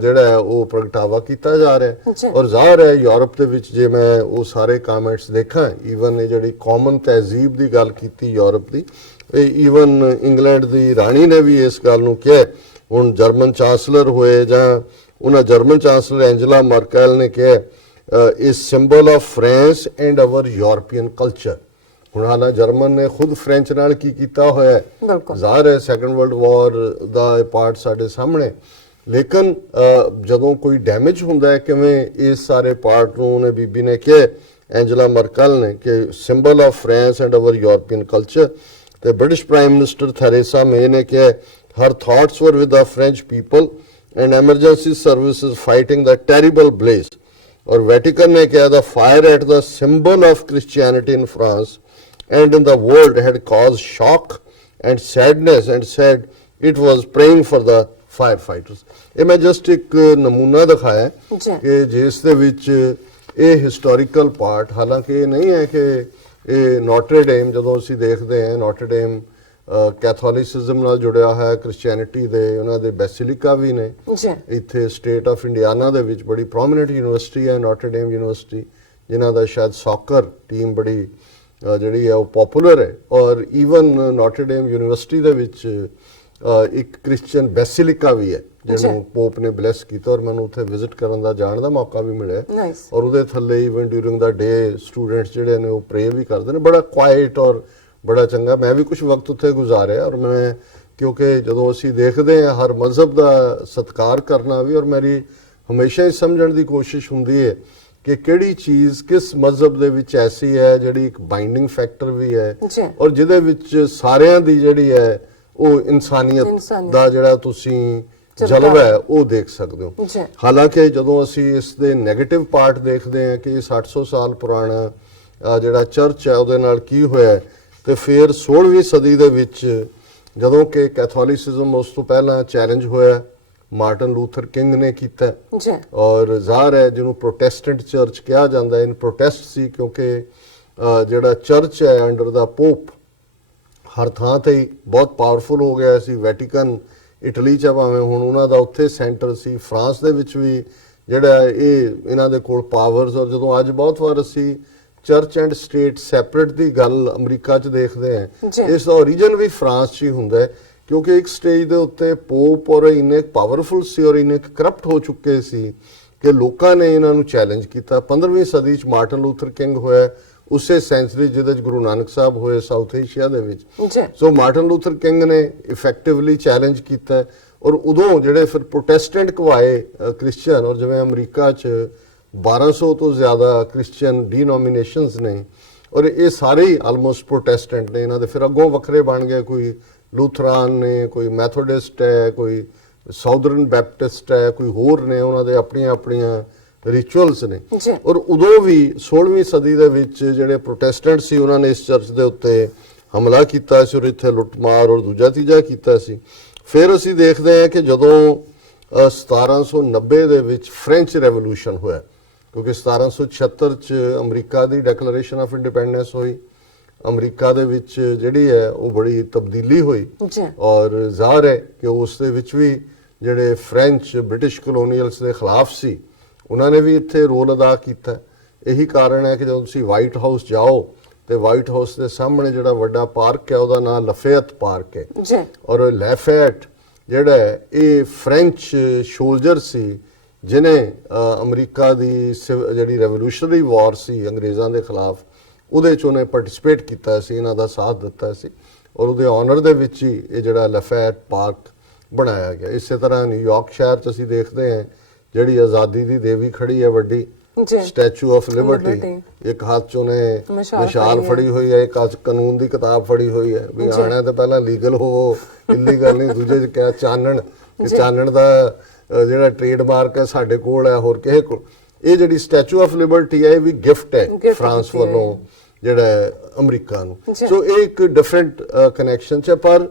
ਜਿਹੜਾ ਹੈ ਉਹ ਪ੍ਰਗਟਾਵਾ ਕੀਤਾ ਜਾ ਰਿਹਾ। ਔਰ ਜ਼ਾਹਰ ਹੈ ਯੂਰਪ ਦੇ ਵਿੱਚ ਜੇ ਮੈਂ ਉਹ ਸਾਰੇ ਕਮੈਂਟਸ ਦੇਖਾਂ, ਈਵਨ ਇਹ ਜਿਹੜੀ ਕਾਮਨ ਤਹਿਜ਼ੀਬ ਦੀ ਗੱਲ ਕੀਤੀ ਯੂਰਪ ਦੀ, ਈਵਨ ਇੰਗਲੈਂਡ ਦੀ ਰਾਣੀ ਨੇ ਵੀ ਇਸ ਗੱਲ ਨੂੰ ਕਿਹਾ। ਹੁਣ ਜਰਮਨ ਚਾਂਸਲਰ ਹੋਏ ਜਾਂ ਉਹਨਾਂ ਜਰਮਨ ਚਾਂਸਲਰ ਐਂਜਲਾ ਮਰਕਲ ਨੇ ਕਿਹਾ ਇਸ symbol of France and our European culture. ਹੁਣ ਹਾਲਾਂ ਜਰਮਨ ਨੇ ਖੁਦ ਫ੍ਰੈਂਚ ਨਾਲ ਕੀ ਕੀਤਾ ਹੋਇਆ, ਜ਼ਾਹਰ ਹੈ ਸੈਕੰਡ ਵਰਲਡ ਵਾਰ ਦਾ ਪਾਰਟ ਸਾਡੇ ਸਾਹਮਣੇ। ਲੇਕਿਨ ਜਦੋਂ ਕੋਈ ਡੈਮੇਜ ਹੁੰਦਾ ਹੈ ਕਿਵੇਂ ਇਸ ਸਾਰੇ ਪਾਰਟ ਨੂੰ ਉਹਨੇ ਬੀਬੀ ਨੇ ਕਿਹਾ ਐਂਜਲਾ ਮਰਕਲ ਨੇ ਕਿ symbol of France and our European culture. ਤੇ British prime minister Theresa May ਨੇ ਕਿਹਾ her thoughts were with the French people and emergency services fighting the terrible blaze. और वेटिकन ने किया the fire at the symbol of Christianity in France and in the world had cause shock and sadness and said it was praying for the फायर फाइटर्स। ये मैं just एक नमूना दिखाया है कि जिस दे विच ये हिस्टोरिकल पार्ट, हालांकि ये नहीं है कि ये नॉटर डेम ਜਦੋਂ ਅਸੀਂ ਦੇਖਦੇ ਹਾਂ ਨॉटर डेम कैथोलिसिज्म ਨਾਲ ਜੁੜਿਆ ਹੈ, ਕ੍ਰਿਸਚੀਅਨਿਟੀ ਦੇ ਉਹਨਾਂ ਦੇ ਬੈਸਿਲਿਕਾ ਵੀ ਨੇ ਇੱਥੇ ਸਟੇਟ ਆਫ ਇੰਡੀਆਨਾ ਦੇ ਵਿੱਚ ਬੜੀ ਪ੍ਰੋਮਿਨੈਂਟ ਯੂਨੀਵਰਸਿਟੀ ਹੈ ਨॉटर डेम ਯੂਨੀਵਰਸਿਟੀ, ਜਿਨ੍ਹਾਂ ਦਾ ਸ਼ਾਇਦ ਸੌਕਰ ਟੀਮ ਬੜੀ ਜਿਹੜੀ ਹੈ ਉਹ ਪਪੂਲਰ ਹੈ। ਔਰ ਈਵਨ नॉटर डेम ਯੂਨੀਵਰਸਿਟੀ ਦੇ ਵਿੱਚ ਇੱਕ ਕ੍ਰਿਸਚੀਅਨ ਬੈਸਿਲਿਕਾ ਵੀ ਹੈ ਜਿਹਨੂੰ ਪੋਪ ਨੇ ਬਲੈਸ ਕੀਤਾ, ਔਰ ਮੈਨੂੰ ਉੱਥੇ ਵਿਜ਼ਿਟ ਕਰਨ ਦਾ ਜਾਣ ਦਾ ਮੌਕਾ ਵੀ ਮਿਲਿਆ। ਔਰ ਉਹਦੇ ਥੱਲੇ ਇਵਨ ਡਿਊਰਿੰਗ ਦਾ ਡੇ ਸਟੂਡੈਂਟਸ ਜਿਹੜੇ ਨੇ ਉਹ ਪ੍ਰੇ ਵੀ ਕਰਦੇ ਨੇ, ਬੜਾ ਕੁਆਇਟ ਔਰ ਬੜਾ ਚੰਗਾ। ਮੈਂ ਵੀ ਕੁਝ ਵਕਤ ਉੱਥੇ ਗੁਜ਼ਾਰਿਆ, ਔਰ ਮੈਂ ਕਿਉਂਕਿ ਜਦੋਂ ਅਸੀਂ ਦੇਖਦੇ ਹਾਂ ਹਰ ਮਜ਼ਹਬ ਦਾ ਸਤਿਕਾਰ ਕਰਨਾ ਵੀ, ਔਰ ਮੇਰੀ ਹਮੇਸ਼ਾ ਹੀ ਸਮਝਣ ਦੀ ਕੋਸ਼ਿਸ਼ ਹੁੰਦੀ ਹੈ ਕਿ ਕਿਹੜੀ ਚੀਜ਼ ਕਿਸ ਮਜ਼ਹਬ ਦੇ ਵਿੱਚ ਐਸੀ ਹੈ ਜਿਹੜੀ ਇੱਕ ਬਾਈਂਡਿੰਗ ਫੈਕਟਰ ਵੀ ਹੈ, ਔਰ ਜਿਹਦੇ ਵਿੱਚ ਸਾਰਿਆਂ ਦੀ ਜਿਹੜੀ ਹੈ ਉਹ ਇਨਸਾਨੀਅਤ ਦਾ ਜਿਹੜਾ ਤੁਸੀਂ ਜਲਵਾ ਹੈ ਉਹ ਦੇਖ ਸਕਦੇ ਹੋ। ਹਾਲਾਂਕਿ ਜਦੋਂ ਅਸੀਂ ਇਸ ਦੇ ਨੈਗੇਟਿਵ ਪਾਰਟ ਦੇਖਦੇ ਹਾਂ ਕਿ 600 ਸਾਲ ਪੁਰਾਣਾ ਜਿਹੜਾ ਚਰਚ ਹੈ ਉਹਦੇ ਨਾਲ ਕੀ ਹੋਇਆ, ਤੇ ਫਿਰ 16ਵੀਂ ਸਦੀ ਦੇ ਵਿੱਚ ਜਦੋਂ ਕਿ ਕੈਥੋਲਿਸਿਜ਼ਮ ਉਸ ਤੋਂ ਪਹਿਲਾਂ ਚੈਲੰਜ ਹੋਇਆ, ਮਾਰਟਨ ਲੂਥਰ ਕਿੰਗ ਨੇ ਕੀਤਾ, ਔਰ ਜ਼ਾਹਰ ਹੈ ਜਿਹਨੂੰ ਪ੍ਰੋਟੈਸਟੈਂਟ ਚਰਚ ਕਿਹਾ ਜਾਂਦਾ, ਇਨ ਪ੍ਰੋਟੈਸਟ ਸੀ ਕਿਉਂਕਿ ਜਿਹੜਾ ਚਰਚ ਹੈ ਅੰਡਰ ਦਾ ਪੋਪ ਹਰ ਥਾਂ ਤੇ ਬਹੁਤ ਪਾਵਰਫੁਲ ਹੋ ਗਿਆ ਸੀ। ਵੈਟੀਕਨ ਇਟਲੀ 'ਚ ਭਾਵੇਂ ਹੁਣ ਉਹਨਾਂ ਦਾ ਉੱਥੇ ਸੈਂਟਰ ਸੀ, ਫਰਾਂਸ ਦੇ ਵਿੱਚ ਵੀ ਜਿਹੜਾ ਇਹ ਇਹਨਾਂ ਦੇ ਕੋਲ ਪਾਵਰਸ। ਔਰ ਜਦੋਂ ਅੱਜ ਬਹੁਤ ਵਾਰ ਅਸੀਂ ਚਰਚ ਐਂਡ ਸਟੇਟ ਸੈਪਰੇਟ ਦੀ ਗੱਲ ਅਮਰੀਕਾ 'ਚ ਦੇਖਦੇ ਹਾਂ, ਇਸ ਦਾ ਓਰੀਜਨ ਵੀ ਫਰਾਂਸ 'ਚ ਹੀ ਹੁੰਦਾ ਹੈ, ਕਿਉਂਕਿ ਇੱਕ ਸਟੇਜ ਦੇ ਉੱਤੇ ਪੋਪ ਔਰ ਇੰਨੇ ਪਾਵਰਫੁਲ ਸੀ ਔਰ ਇੰਨੇ ਕਰਪਟ ਹੋ ਚੁੱਕੇ ਸੀ ਕਿ ਲੋਕਾਂ ਨੇ ਇਹਨਾਂ ਨੂੰ ਚੈਲੰਜ ਕੀਤਾ। 15ਵੀਂ ਸਦੀ 'ਚ ਮਾਰਟਨ ਲੂਥਰ ਕਿੰਗ ਹੋਇਆ, ਉਸੇ ਸੈਂਚਰੀ ਜਿਹਦੇ 'ਚ ਗੁਰੂ ਨਾਨਕ ਸਾਹਿਬ ਹੋਏ ਸਾਊਥ ਏਸ਼ੀਆ ਦੇ ਵਿੱਚ। ਸੋ ਮਾਰਟਨ ਲੂਥਰ ਕਿੰਗ ਨੇ ਇਫੈਕਟਿਵਲੀ ਚੈਲੰਜ ਕੀਤਾ, ਔਰ ਉਦੋਂ ਜਿਹੜੇ ਫਿਰ ਪ੍ਰੋਟੈਸਟੈਂਟ ਕਵਾਏ ਕ੍ਰਿਸਚੀਅਨ, ਔਰ ਜਿਵੇਂ ਅਮਰੀਕਾ 'ਚ 1200 ਤੋਂ ਜ਼ਿਆਦਾ ਕ੍ਰਿਸਚੀਅਨ ਡੀਨੋਮੀਨੇਸ਼ਨਸ ਨੇ, ਔਰ ਇਹ ਸਾਰੇ ਹੀ ਆਲਮੋਸਟ ਪ੍ਰੋਟੈਸਟੈਂਟ ਨੇ। ਇਹਨਾਂ ਦੇ ਫਿਰ ਅੱਗੋਂ ਵੱਖਰੇ ਬਣ ਗਏ, ਕੋਈ ਲੂਥਰਾਨ ਨੇ, ਕੋਈ ਮੈਥੋਡਿਸਟ ਹੈ, ਕੋਈ ਸਾਊਦਰਨ ਬੈਪਟਿਸਟ ਹੈ, ਕੋਈ ਹੋਰ ਨੇ, ਉਹਨਾਂ ਦੇ ਆਪਣੀਆਂ ਆਪਣੀਆਂ ਰਿਚੁਅਲਸ ਨੇ। ਔਰ ਉਦੋਂ ਵੀ 16ਵੀਂ ਸਦੀ ਦੇ ਵਿੱਚ ਜਿਹੜੇ ਪ੍ਰੋਟੈਸਟੈਂਟ ਸੀ ਉਹਨਾਂ ਨੇ ਇਸ ਚਰਚ ਦੇ ਉੱਤੇ ਹਮਲਾ ਕੀਤਾ ਸੀ, ਔਰ ਇੱਥੇ ਲੁੱਟਮਾਰ ਔਰ ਦੂਜਾ ਤੀਜਾ ਕੀਤਾ ਸੀ। ਫਿਰ ਅਸੀਂ ਦੇਖਦੇ ਹਾਂ ਕਿ ਜਦੋਂ 1790 ਦੇ ਵਿੱਚ ਫ੍ਰੈਂਚ ਰੈਵੋਲੂਸ਼ਨ ਹੋਇਆ, ਕਿਉਂਕਿ 1776 'ਚ America the declaration of independence ਹੋਈ, ਅਮਰੀਕਾ ਦੇ ਵਿੱਚ ਜਿਹੜੀ ਹੈ ਉਹ ਬੜੀ ਤਬਦੀਲੀ ਹੋਈ, ਔਰ ਜ਼ਾਹਰ ਹੈ ਕਿ ਉਸ ਦੇ ਵਿੱਚ ਵੀ ਜਿਹੜੇ ਫ੍ਰੈਂਚ ਬ੍ਰਿਟਿਸ਼ ਕਲੋਨੀਅਲਸ ਦੇ ਖਿਲਾਫ ਸੀ ਉਹਨਾਂ ਨੇ ਵੀ ਇੱਥੇ ਰੋਲ ਅਦਾ ਕੀਤਾ। ਇਹੀ ਕਾਰਨ ਹੈ ਕਿ ਜਦੋਂ ਤੁਸੀਂ ਵਾਈਟ ਹਾਊਸ ਜਾਓ ਤੇ ਵਾਈਟ ਹਾਊਸ ਦੇ ਸਾਹਮਣੇ ਜਿਹੜਾ ਵੱਡਾ ਪਾਰਕ ਹੈ ਉਹਦਾ ਨਾਮ ਲਫੇਟ ਪਾਰਕ ਹੈ, ਔਰ ਲੈਫੇਟ ਜਿਹੜਾ ਹੈ ਇਹ ਫ੍ਰੈਂਚ ਸੋਲਜਰ ਸੀ ਜਿਨੇ ਅਮਰੀਕਾ ਦੀ ਜਿਹੜੀ ਰੈਵੋਲੂਸ਼ਨਰੀ ਵਾਰ ਸੀ ਅੰਗਰੇਜ਼ਾਂ ਦੇ ਖਿਲਾਫ, ਉਹਦੇ 'ਚ ਉਹਨੇ ਪਾਰਟਿਸਿਪੇਟ ਕੀਤਾ ਸੀ, ਇਹਨਾਂ ਦਾ ਸਾਥ ਦਿੱਤਾ ਸੀ, ਔਰ ਉਹਦੇ ਆਨਰ ਦੇ ਵਿੱਚ ਹੀ ਇਹ ਜਿਹੜਾ ਲਫੇਟ ਪਾਰਕ ਬਣਾਇਆ ਗਿਆ। ਇਸੇ ਤਰ੍ਹਾਂ ਨਿਊਯਾਰਕ ਸ਼ਹਿਰ 'ਚ ਅਸੀਂ ਦੇਖਦੇ ਹਾਂ ਜਿਹੜੀ ਆਜ਼ਾਦੀ ਦੀ ਦੇਵੀ ਖੜੀ ਹੈ ਵੱਡੀ, ਸਟੈਚੂ ਆਫ ਲਿਬਰਟੀ, ਇੱਕ ਹੱਥ 'ਚ ਉਹਨੇ ਮਿਸਾਲ ਫੜੀ ਹੋਈ ਹੈ, ਇੱਕ ਹੱਥ 'ਚ ਕਾਨੂੰਨ ਦੀ ਕਿਤਾਬ ਫੜੀ ਹੋਈ ਹੈ ਵੀ ਆਣਾ ਤਾਂ ਪਹਿਲਾਂ ਲੀਗਲ ਹੋਵੋ, ਇਲੀਗਲ ਨਹੀਂ। ਦੂਜੇ 'ਚ ਕਿਹਾ ਚਾਨਣ, ਕਿ ਚਾਨਣ ਦਾ ਜਿਹੜਾ ਟ੍ਰੇਡਮਾਰਕ ਹੈ ਸਾਡੇ ਕੋਲ ਹੈ, ਹੋਰ ਕਿਸੇ ਕੋਲ। ਇਹ ਜਿਹੜੀ ਸਟੈਚੂ ਆਫ ਲਿਬਰਟੀ ਹੈ ਇਹ ਵੀ ਗਿਫਟ ਹੈ ਫਰਾਂਸ ਵੱਲੋਂ ਜਿਹੜਾ ਅਮਰੀਕਾ ਨੂੰ। ਸੋ ਇਹ ਇੱਕ ਡਿਫਰੈਂਟ ਕਨੈਕਸ਼ਨ 'ਚ। ਪਰ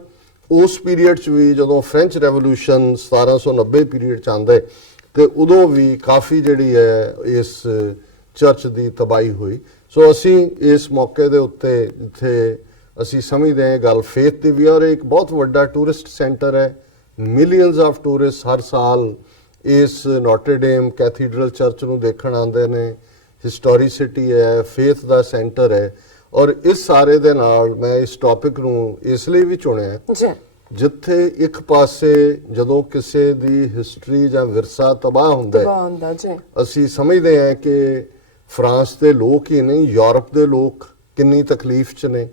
ਉਸ ਪੀਰੀਅਡ 'ਚ ਵੀ ਜਦੋਂ ਫ੍ਰੈਂਚ ਰੈਵੋਲੂਸ਼ਨ 1790 ਪੀਰੀਅਡ 'ਚ ਆਉਂਦਾ ਤੇ ਉਦੋਂ ਵੀ ਕਾਫੀ ਜਿਹੜੀ ਹੈ ਇਸ ਚਰਚ ਦੀ ਤਬਾਹੀ ਹੋਈ। ਸੋ ਅਸੀਂ ਇਸ ਮੌਕੇ ਦੇ ਉੱਤੇ ਜਿੱਥੇ ਅਸੀਂ ਸਮਝਦੇ ਹਾਂ ਗੱਲ ਫੇਥ ਦੀ ਵੀ, ਔਰ ਇੱਕ ਬਹੁਤ ਵੱਡਾ ਟੂਰਿਸਟ ਸੈਂਟਰ ਹੈ, ਮਿਲੀਅਨਸ ਆਫ ਟੂਰਿਸਟ ਹਰ ਸਾਲ ਇਸ ਨੋਟਰ ਡੇਮ ਕੈਥੀਡਰਲ ਚਰਚ ਨੂੰ ਦੇਖਣ ਆਉਂਦੇ ਨੇ। ਹਿਸਟੋਰੀਸਿਟੀ ਹੈ, ਫੇਥ ਦਾ ਸੈਂਟਰ ਹੈ, ਔਰ ਇਸ ਸਾਰੇ ਦੇ ਨਾਲ ਮੈਂ ਇਸ ਟੌਪਿਕ ਨੂੰ ਇਸ ਲਈ ਵੀ ਚੁਣਿਆ ਜਿੱਥੇ ਇੱਕ ਪਾਸੇ ਜਦੋਂ ਕਿਸੇ ਦੀ ਹਿਸਟਰੀ ਜਾਂ ਵਿਰਸਾ ਤਬਾਹ ਹੁੰਦਾ ਹੈ, ਅਸੀਂ ਸਮਝਦੇ ਹਾਂ ਕਿ ਫਰਾਂਸ ਦੇ ਲੋਕ ਹੀ ਨਹੀਂ ਯੂਰਪ ਦੇ ਲੋਕ ਕਿੰਨੀ ਤਕਲੀਫ 'ਚ ਨੇ,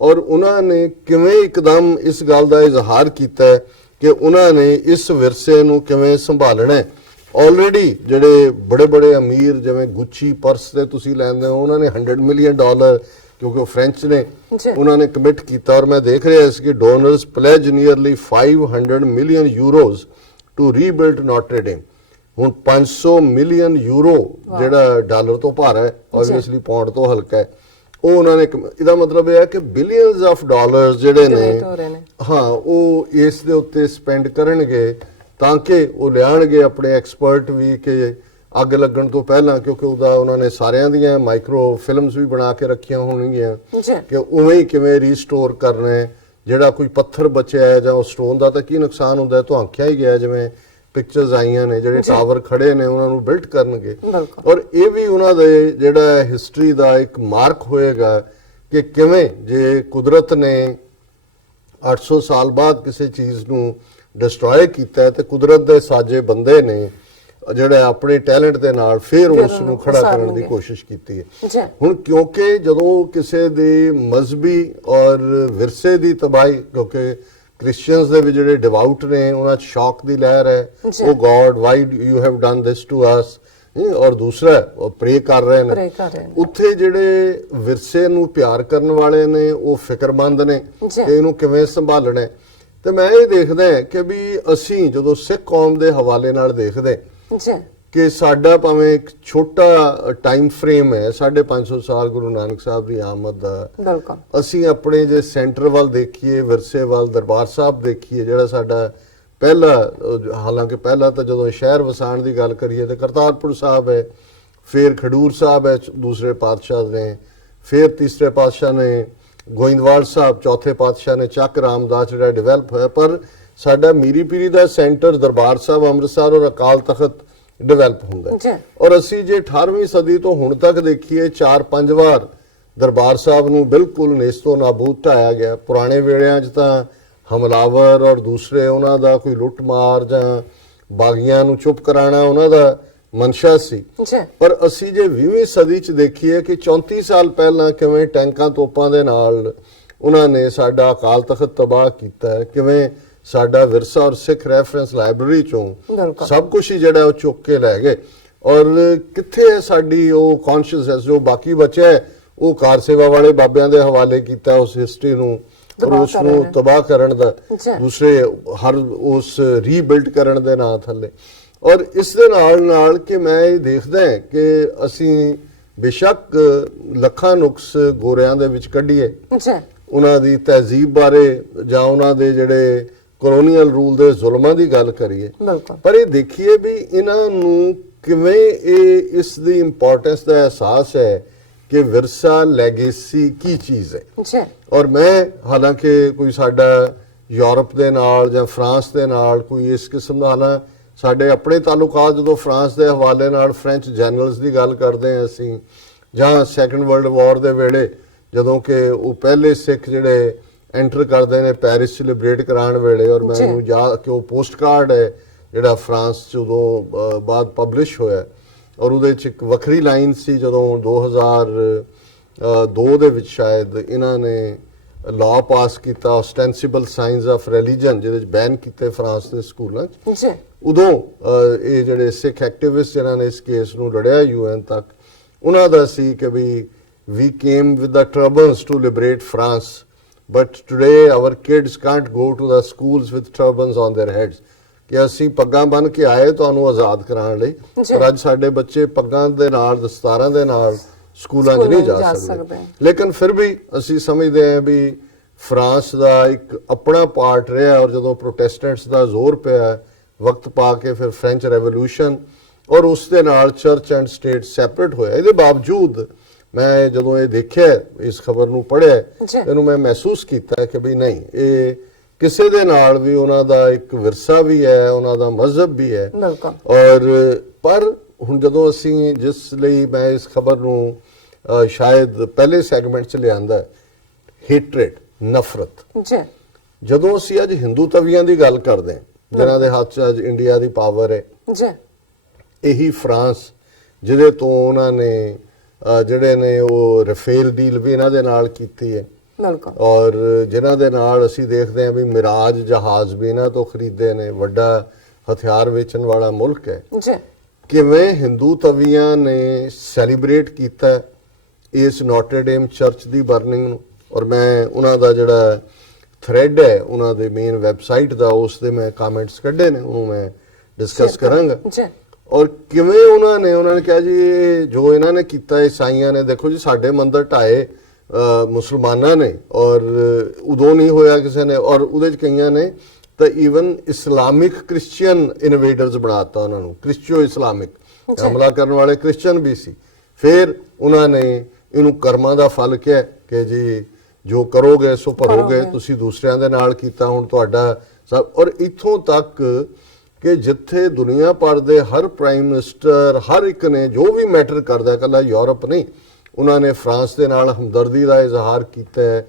ਔਰ ਉਹਨਾਂ ਨੇ ਕਿਵੇਂ ਇੱਕਦਮ ਇਸ ਗੱਲ ਦਾ ਇਜ਼ਹਾਰ ਕੀਤਾ ਕਿ ਉਹਨਾਂ ਨੇ ਇਸ ਵਿਰਸੇ ਨੂੰ ਕਿਵੇਂ ਸੰਭਾਲਣਾ ਹੈ। ਆਲਰੇਡੀ ਜਿਹੜੇ ਬੜੇ ਬੜੇ ਅਮੀਰ ਜਿਵੇਂ ਗੁੱਚੀ ਪਰਸ ਦੇ ਤੁਸੀਂ ਲੈਂਦੇ ਹੋ, ਉਹਨਾਂ ਨੇ $100 ਮਿਲੀਅਨ ਕਿਉਂਕਿ ਉਹ ਫ੍ਰੈਂਚ ਨੇ, ਉਹਨਾਂ ਨੇ ਕਮਿਟ ਕੀਤਾ। ਔਰ ਮੈਂ ਦੇਖ ਰਿਹਾ ਸੀ ਕਿ donors pledge nearly 500 million euros to rebuild Notre Dame. ਹੁਣ 500 ਮਿਲੀਅਨ ਯੂਰੋ ਜਿਹੜਾ ਡਾਲਰ ਤੋਂ ਭਾਰਾ ਹੈ, ਆਬਵੀਅਸਲੀ ਪਾਉਂਡ ਤੋਂ ਹਲਕਾ ਹੈ, ਉਹ ਉਹਨਾਂ ਨੇ ਇਹਦਾ ਮਤਲਬ ਇਹ ਹੈ ਕਿ ਬਿਲੀਅਨਸ ਆਫ ਡਾਲਰਸ ਜਿਹੜੇ ਨੇ ਹਾਂ ਉਹ ਇਸ ਦੇ ਉੱਤੇ ਸਪੈਂਡ ਕਰਨਗੇ ਤਾਂ ਕਿ ਉਹ ਲਿਆਣਗੇ ਆਪਣੇ ਐਕਸਪਰਟ ਵੀ ਕਿ ਅੱਗ ਲੱਗਣ ਤੋਂ ਪਹਿਲਾਂ, ਕਿਉਂਕਿ ਉਹਦਾ ਉਹਨਾਂ ਨੇ ਸਾਰਿਆਂ ਦੀਆਂ ਮਾਈਕਰੋ ਫਿਲਮਸ ਵੀ ਬਣਾ ਕੇ ਰੱਖੀਆਂ ਹੋਣਗੀਆਂ ਕਿ ਉਵੇਂ ਹੀ ਕਿਵੇਂ ਰੀਸਟੋਰ ਕਰਨਾ ਹੈ, ਜਿਹੜਾ ਕੋਈ ਪੱਥਰ ਬਚਿਆ ਹੈ ਜਾਂ ਉਸ ਸਟੋਨ ਦਾ ਤਾਂ ਕੀ ਨੁਕਸਾਨ ਹੁੰਦਾ ਹੈ, ਤੋਂ ਆਖਿਆ ਹੀ ਗਿਆ ਜਿਵੇਂ ਪਿਕਚਰਸ ਆਈਆਂ ਨੇ, ਜਿਹੜੇ ਟਾਵਰ ਖੜੇ ਨੇ ਉਹਨਾਂ ਨੂੰ ਬਿਲਡ ਕਰਨਗੇ। ਔਰ ਇਹ ਵੀ ਉਹਨਾਂ ਦੇ ਜਿਹੜਾ ਹਿਸਟਰੀ ਦਾ ਇੱਕ ਮਾਰਕ ਹੋਏਗਾ ਕਿ ਕਿਵੇਂ ਜੇ ਕੁਦਰਤ ਨੇ 800 ਸਾਲ ਬਾਅਦ ਕਿਸੇ ਚੀਜ਼ ਨੂੰ ਡਿਸਟਰੋਏ ਕੀਤਾ ਤੇ ਕੁਦਰਤ ਦੇ ਸਾਜੇ ਬੰਦੇ ਨੇ ਜਿਹੜੇ ਆਪਣੇ ਟੈਲੈਂਟ ਦੇ ਨਾਲ ਫਿਰ ਉਸ ਨੂੰ ਖੜਾ ਕਰਨ ਦੀ ਕੋਸ਼ਿਸ਼ ਕੀਤੀ ਹੈ। ਹੁਣ ਕਿਉਂਕਿ ਜਦੋਂ ਕਿਸੇ ਦੀ ਮਜ਼ਹਬੀ ਔਰ ਵਿਰਸੇ ਦੀ ਤਬਾਹੀ, ਕਿਉਂਕਿ ਕ੍ਰਿਸਚੀਅਨਸ ਦੇ ਵੀ ਜਿਹੜੇ ਡਿਵਾਊਟ ਨੇ ਉਹਨਾਂ 'ਚ ਸ਼ੌਕ ਦੀ ਲਹਿਰ ਹੈ, ਉਹ God why you have done this to us, ਔਰ ਦੂਸਰਾ ਉਹ ਪ੍ਰੇ ਕਰ ਰਹੇ ਨੇ। ਉੱਥੇ ਜਿਹੜੇ ਵਿਰਸੇ ਨੂੰ ਪਿਆਰ ਕਰਨ ਵਾਲੇ ਨੇ ਉਹ ਫਿਕਰਮੰਦ ਨੇ ਕਿ ਇਹਨੂੰ ਕਿਵੇਂ ਸੰਭਾਲਣਾ ਹੈ। ਤੇ ਮੈਂ ਇਹ ਦੇਖਦਾ ਕਿ ਵੀ ਅਸੀਂ ਜਦੋਂ ਸਿੱਖ ਕੌਮ ਦੇ ਹਵਾਲੇ ਨਾਲ ਦੇਖਦੇ ਕਿ ਸਾਡਾ ਭਾਵੇਂ ਇੱਕ ਛੋਟਾ ਟਾਈਮ ਫਰੇਮ ਹੈ 550 ਸਾਲ ਗੁਰੂ ਨਾਨਕ ਸਾਹਿਬ ਦੀ ਆਮਦ ਦਾ, ਅਸੀਂ ਆਪਣੇ ਜੇ ਸੈਂਟਰ ਵੱਲ ਦੇਖੀਏ, ਵਿਰਸੇ ਵੱਲ, ਦਰਬਾਰ ਸਾਹਿਬ ਦੇਖੀਏ, ਜਿਹੜਾ ਸਾਡਾ ਪਹਿਲਾ, ਹਾਲਾਂਕਿ ਪਹਿਲਾਂ ਤਾਂ ਜਦੋਂ ਸ਼ਹਿਰ ਵਸਾਣ ਦੀ ਗੱਲ ਕਰੀਏ ਤੇ ਕਰਤਾਰਪੁਰ ਸਾਹਿਬ ਹੈ, ਫਿਰ ਖਡੂਰ ਸਾਹਿਬ ਹੈ ਦੂਸਰੇ ਪਾਤਸ਼ਾਹ ਨੇ, ਫਿਰ ਤੀਸਰੇ ਪਾਤਸ਼ਾਹ ਨੇ ਗੋਇੰਦਵਾਲ ਸਾਹਿਬ, ਚੌਥੇ ਪਾਤਸ਼ਾਹ ਨੇ ਚੱਕ ਰਾਮਦਾਸ ਜਿਹੜਾ ਡਿਵੈਲਪ ਹੋਇਆ, ਪਰ ਸਾਡਾ ਮੀਰੀ ਪੀਰੀ ਦਾ ਸੈਂਟਰ ਦਰਬਾਰ ਸਾਹਿਬ ਅੰਮ੍ਰਿਤਸਰ ਔਰ ਅਕਾਲ ਤਖਤ ਡਿਵੈਲਪ ਹੁੰਦਾ ਹੈ। ਔਰ ਅਸੀਂ ਜੇ 18ਵੀਂ ਸਦੀ ਤੋਂ ਹੁਣ ਤੱਕ ਦੇਖੀਏ 4-5 ਵਾਰ ਦਰਬਾਰ ਸਾਹਿਬ ਨੂੰ ਬਿਲਕੁਲ ਨੇਸਤੋ ਨਾਬੂਦ ਢਾਇਆ ਗਿਆ। ਪੁਰਾਣੇ ਵੇਲਿਆਂ 'ਚ ਤਾਂ ਹਮਲਾਵਰ ਔਰ ਦੂਸਰੇ ਉਹਨਾਂ ਦਾ ਕੋਈ ਲੁੱਟ ਮਾਰ ਜਾਂ ਬਾਗੀਆਂ ਨੂੰ ਚੁੱਪ ਕਰਾਉਣਾ ਉਹਨਾਂ ਦਾ ਮਨਸ਼ਾ ਸੀ, ਪਰ ਅਸੀਂ ਜੇ 20ਵੀਂ ਸਦੀ 'ਚ ਦੇਖੀਏ ਕਿ 34 ਸਾਲ ਪਹਿਲਾਂ ਕਿਵੇਂ ਟੈਂਕਾਂ ਤੋਪਾਂ ਦੇ ਨਾਲ ਉਹਨਾਂ ਨੇ ਸਾਡਾ ਅਕਾਲ ਤਖਤ ਤਬਾਹ ਕੀਤਾ, ਕਿਵੇਂ ਸਾਡਾ ਵਿਰਸਾ ਔਰ ਸਿੱਖ ਰੈਫਰੈਂਸ ਲਾਇਬ੍ਰੇਰੀ ਚੋਂ ਸਭ ਕੁਝ ਹੀ ਜਿਹੜਾ ਉਹ ਚੁੱਕ ਕੇ ਲੈ ਗਏ। ਔਰ ਕਿੱਥੇ ਹੈ ਸਾਡੀ ਉਹ ਕੌਨਸ਼ੀਅਸਨੈਸ ਜੋ ਬਾਕੀ ਬਚਿਆ ਹੈ, ਉਹ ਕਾਰ ਸੇਵਾ ਵਾਲੇ ਬਾਬਿਆਂ ਦੇ ਹਵਾਲੇ ਕੀਤਾ ਉਸ ਹਿਸਟਰੀ ਨੂੰ ਔਰ ਉਸ ਨੂੰ ਤਬਾਹ ਕਰਨ ਦਾ, ਦੂਸਰੇ ਹਰ ਉਸ ਰੀਬਿਲਡ ਕਰਨ ਦੇ ਨਾਂ ਥੱਲੇ। ਔਰ ਇਸ ਦੇ ਨਾਲ ਨਾਲ ਕਿ ਮੈਂ ਇਹ ਦੇਖਦਾ ਕਿ ਅਸੀਂ ਬੇਸ਼ੱਕ ਲੱਖਾਂ ਨੁਕਸ ਗੋਰਿਆਂ ਦੇ ਵਿੱਚ ਕੱਢੀਏ, ਉਹਨਾਂ ਦੀ ਤਹਿਜ਼ੀਬ ਬਾਰੇ ਜਾਂ ਉਹਨਾਂ ਦੇ ਜਿਹੜੇ ਕਲੋਨੀਅਲ ਰੂਲ ਦੇ ਜ਼ੁਲਮਾਂ ਦੀ ਗੱਲ ਕਰੀਏ, ਪਰ ਇਹ ਦੇਖੀਏ ਵੀ ਇਹਨਾਂ ਨੂੰ ਕਿਵੇਂ ਇਹ ਇਸ ਦੀ ਇੰਪੋਰਟੈਂਸ ਦਾ ਅਹਿਸਾਸ ਹੈ ਕਿ ਵਿਰਸਾ ਲੈਗੇਸੀ ਕੀ ਚੀਜ਼ ਹੈ। ਔਰ ਮੈਂ ਹਾਲਾਂਕਿ ਕੋਈ ਸਾਡਾ ਯੂਰਪ ਦੇ ਨਾਲ ਜਾਂ ਫਰਾਂਸ ਦੇ ਨਾਲ ਕੋਈ ਇਸ ਕਿਸਮ ਦਾ, ਹਾਲਾਂ ਸਾਡੇ ਆਪਣੇ ਤਾਲੁਕਾਤ ਜਦੋਂ ਫਰਾਂਸ ਦੇ ਹਵਾਲੇ ਨਾਲ ਫ੍ਰੈਂਚ ਜਨਰਲਸ ਦੀ ਗੱਲ ਕਰਦੇ ਹਾਂ ਅਸੀਂ, ਜਾਂ ਸੈਕੰਡ ਵਰਲਡ ਵਾਰ ਦੇ ਵੇਲੇ ਜਦੋਂ ਕਿ ਉਹ ਪਹਿਲੇ ਸਿੱਖ ਜਿਹੜੇ ਐਂਟਰ ਕਰਦੇ ਨੇ ਪੈਰਿਸ 'ਚ ਲਿਬਰੇਟ ਕਰਾਉਣ ਵੇਲੇ, ਔਰ ਮੈਨੂੰ ਯਾਦ ਕਿ ਉਹ ਪੋਸਟ ਕਾਰਡ ਹੈ ਜਿਹੜਾ ਫਰਾਂਸ 'ਚ ਉਦੋਂ ਬਾਅਦ ਪਬਲਿਸ਼ ਹੋਇਆ, ਔਰ ਉਹਦੇ 'ਚ ਇੱਕ ਵੱਖਰੀ ਲਾਈਨ ਸੀ ਜਦੋਂ 2002 ਦੇ ਵਿੱਚ ਸ਼ਾਇਦ ਇਹਨਾਂ ਨੇ ਲਾਅ ਪਾਸ ਕੀਤਾ ਔਸਟੈਂਸਿਬਲ ਸਾਈਨਸ ਆਫ ਰਿਲੀਜਨ, ਜਿਹਦੇ 'ਚ ਬੈਨ ਕੀਤੇ ਫਰਾਂਸ ਦੇ ਸਕੂਲਾਂ 'ਚ। ਉਦੋਂ ਇਹ ਜਿਹੜੇ ਸਿੱਖ ਐਕਟਿਵਿਸਟ ਜਿਨ੍ਹਾਂ ਨੇ ਇਸ ਕੇਸ ਨੂੰ ਲੜਿਆ UN ਤੱਕ, ਉਹਨਾਂ ਦਾ ਸੀ ਕਿ ਵੀ we came with the turbans to liberate France, but today our kids can't go to the schools with turbans on their heads, ਕਿ ਅਸੀਂ ਪੱਗਾਂ ਬੰਨ੍ਹ ਕੇ ਆਏ ਤੁਹਾਨੂੰ ਆਜ਼ਾਦ ਕਰਾਉਣ ਲਈ, ਪਰ ਅੱਜ ਸਾਡੇ ਬੱਚੇ ਪੱਗਾਂ ਦੇ ਨਾਲ, ਦਸਤਾਰਾਂ ਦੇ ਨਾਲ ਸਕੂਲਾਂ 'ਚ ਨਹੀਂ ਜਾ ਸਕਦੇ। ਲੇਕਿਨ ਫਿਰ ਵੀ ਅਸੀਂ ਸਮਝਦੇ ਹਾਂ ਵੀ ਫਰਾਂਸ ਦਾ ਇੱਕ ਆਪਣਾ ਪਾਰਟ ਰਿਹਾ, ਔਰ ਜਦੋਂ ਪ੍ਰੋਟੈਸਟੈਂਟਸ ਦਾ ਜ਼ੋਰ ਪਿਆ ਵਕਤ ਪਾ ਕੇ ਫਿਰ ਫ੍ਰੈਂਚ ਰੈਵੋਲੂਸ਼ਨ ਔਰ ਉਸ ਦੇ ਨਾਲ ਚਰਚ ਐਂਡ ਸਟੇਟ ਸੈਪਰੇਟ ਹੋਇਆ। ਇਹਦੇ ਬਾਵਜੂਦ ਮੈਂ ਜਦੋਂ ਇਹ ਦੇਖਿਆ, ਇਸ ਖਬਰ ਨੂੰ ਪੜ੍ਹਿਆ, ਇਹਨੂੰ ਮੈਂ ਮਹਿਸੂਸ ਕੀਤਾ ਕਿ ਵੀ ਨਹੀਂ, ਇਹ ਕਿਸੇ ਦੇ ਨਾਲ ਵੀ ਉਹਨਾਂ ਦਾ ਇੱਕ ਵਿਰਸਾ ਵੀ ਹੈ, ਉਹਨਾਂ ਦਾ ਮਜ਼ਹਬ ਵੀ ਹੈ। ਔਰ ਪਰ ਹੁਣ ਜਦੋਂ ਅਸੀਂ, ਜਿਸ ਲਈ ਮੈਂ ਇਸ ਖਬਰ ਨੂੰ ਸ਼ਾਇਦ ਪਹਿਲੇ ਸੈਗਮੈਂਟ 'ਚ ਲਿਆਂਦਾ, ਹੇਟਰੇਡ, ਨਫ਼ਰਤ, ਜਦੋਂ ਅਸੀਂ ਅੱਜ ਹਿੰਦੂ ਤਵੀਆਂ ਦੀ ਗੱਲ ਕਰਦੇ ਹਾਂ ਜਿਨ੍ਹਾਂ ਦੇ ਹੱਥ 'ਚ ਅੱਜ ਇੰਡੀਆ ਦੀ ਪਾਵਰ ਹੈ, ਇਹੀ ਫਰਾਂਸ ਜਿਹਦੇ ਤੋਂ ਉਹਨਾਂ ਨੇ ਜਿਹੜੇ ਨੇ ਉਹ ਰਫੇਲ ਡੀਲ ਵੀ ਇਹਨਾਂ ਦੇ ਨਾਲ ਕੀਤੀ ਹੈ, ਔਰ ਜਿਨ੍ਹਾਂ ਦੇ ਨਾਲ ਅਸੀਂ ਦੇਖਦੇ ਹਾਂ ਵੀ ਮਿਰਾਜ ਜਹਾਜ਼ ਵੀ ਇਹਨਾਂ ਤੋਂ ਖਰੀਦੇ ਨੇ, ਵੱਡਾ ਹਥਿਆਰ ਵੇਚਣ ਵਾਲਾ ਮੁਲਕ ਹੈ। ਕਿਵੇਂ ਹਿੰਦੂ ਤਵੀਆਂ ਨੇ ਸੈਲੀਬ੍ਰੇਟ ਕੀਤਾ ਇਸ ਨੋਟਰਡੇਮ ਚਰਚ ਦੀ ਬਰਨਿੰਗ ਨੂੰ, ਔਰ ਮੈਂ ਉਹਨਾਂ ਦਾ ਜਿਹੜਾ ਥ੍ਰੈਡ ਹੈ ਉਹਨਾਂ ਦੇ ਮੇਨ ਵੈਬਸਾਈਟ ਦਾ, ਉਸ ਦੇ ਮੈਂ ਕਮੈਂਟਸ ਕੱਢੇ ਨੇ, ਉਹਨੂੰ ਮੈਂ ਡਿਸਕਸ ਕਰਾਂਗਾ। ਔਰ ਕਿਵੇਂ ਉਹਨਾਂ ਨੇ ਕਿਹਾ ਜੀ ਇਹ ਜੋ ਇਹਨਾਂ ਨੇ ਕੀਤਾ ਈਸਾਈਆਂ ਨੇ, ਦੇਖੋ ਜੀ ਸਾਡੇ ਮੰਦਰ ਢਾਏ ਮੁਸਲਮਾਨਾਂ ਨੇ ਔਰ ਉਦੋਂ ਨਹੀਂ ਹੋਇਆ ਕਿਸੇ ਨੇ, ਔਰ ਉਹਦੇ ਚ ਕਈਆਂ ਨੇ ਤਾਂ ਈਵਨ ਇਸਲਾਮਿਕ ਕ੍ਰਿਸਚੀਅਨ ਇਨਵੇਡਰਸ ਬਣਾਤਾ ਉਹਨਾਂ ਨੂੰ, ਕ੍ਰਿਸਚੀਓ ਇਸਲਾਮਿਕ ਹਮਲਾ ਕਰਨ ਵਾਲੇ ਕ੍ਰਿਸਚੀਅਨ ਵੀ ਸੀ। ਫਿਰ ਉਹਨਾਂ ਨੇ ਇਹਨੂੰ ਕਰਮਾਂ ਦਾ ਫਲ ਕਿਹਾ ਕਿ ਜੀ ਜੋ ਕਰੋਗੇ ਸੋ ਭਰੋਗੇ, ਤੁਸੀਂ ਦੂਸਰਿਆਂ ਦੇ ਨਾਲ ਕੀਤਾ ਹੁਣ ਤੁਹਾਡਾ ਸਭ। ਔਰ ਇੱਥੋਂ ਤੱਕ ਕਿ ਜਿੱਥੇ ਦੁਨੀਆ ਭਰ ਦੇ ਹਰ ਪ੍ਰਾਈਮ ਮਿਨਿਸਟਰ ਹਰ ਇੱਕ ਨੇ ਜੋ ਵੀ ਮੈਟਰ ਕਰਦਾ, ਇਕੱਲਾ ਯੂਰਪ ਨਹੀਂ, ਉਹਨਾਂ ਨੇ ਫਰਾਂਸ ਦੇ ਨਾਲ ਹਮਦਰਦੀ ਦਾ ਇਜ਼ਹਾਰ ਕੀਤਾ ਹੈ।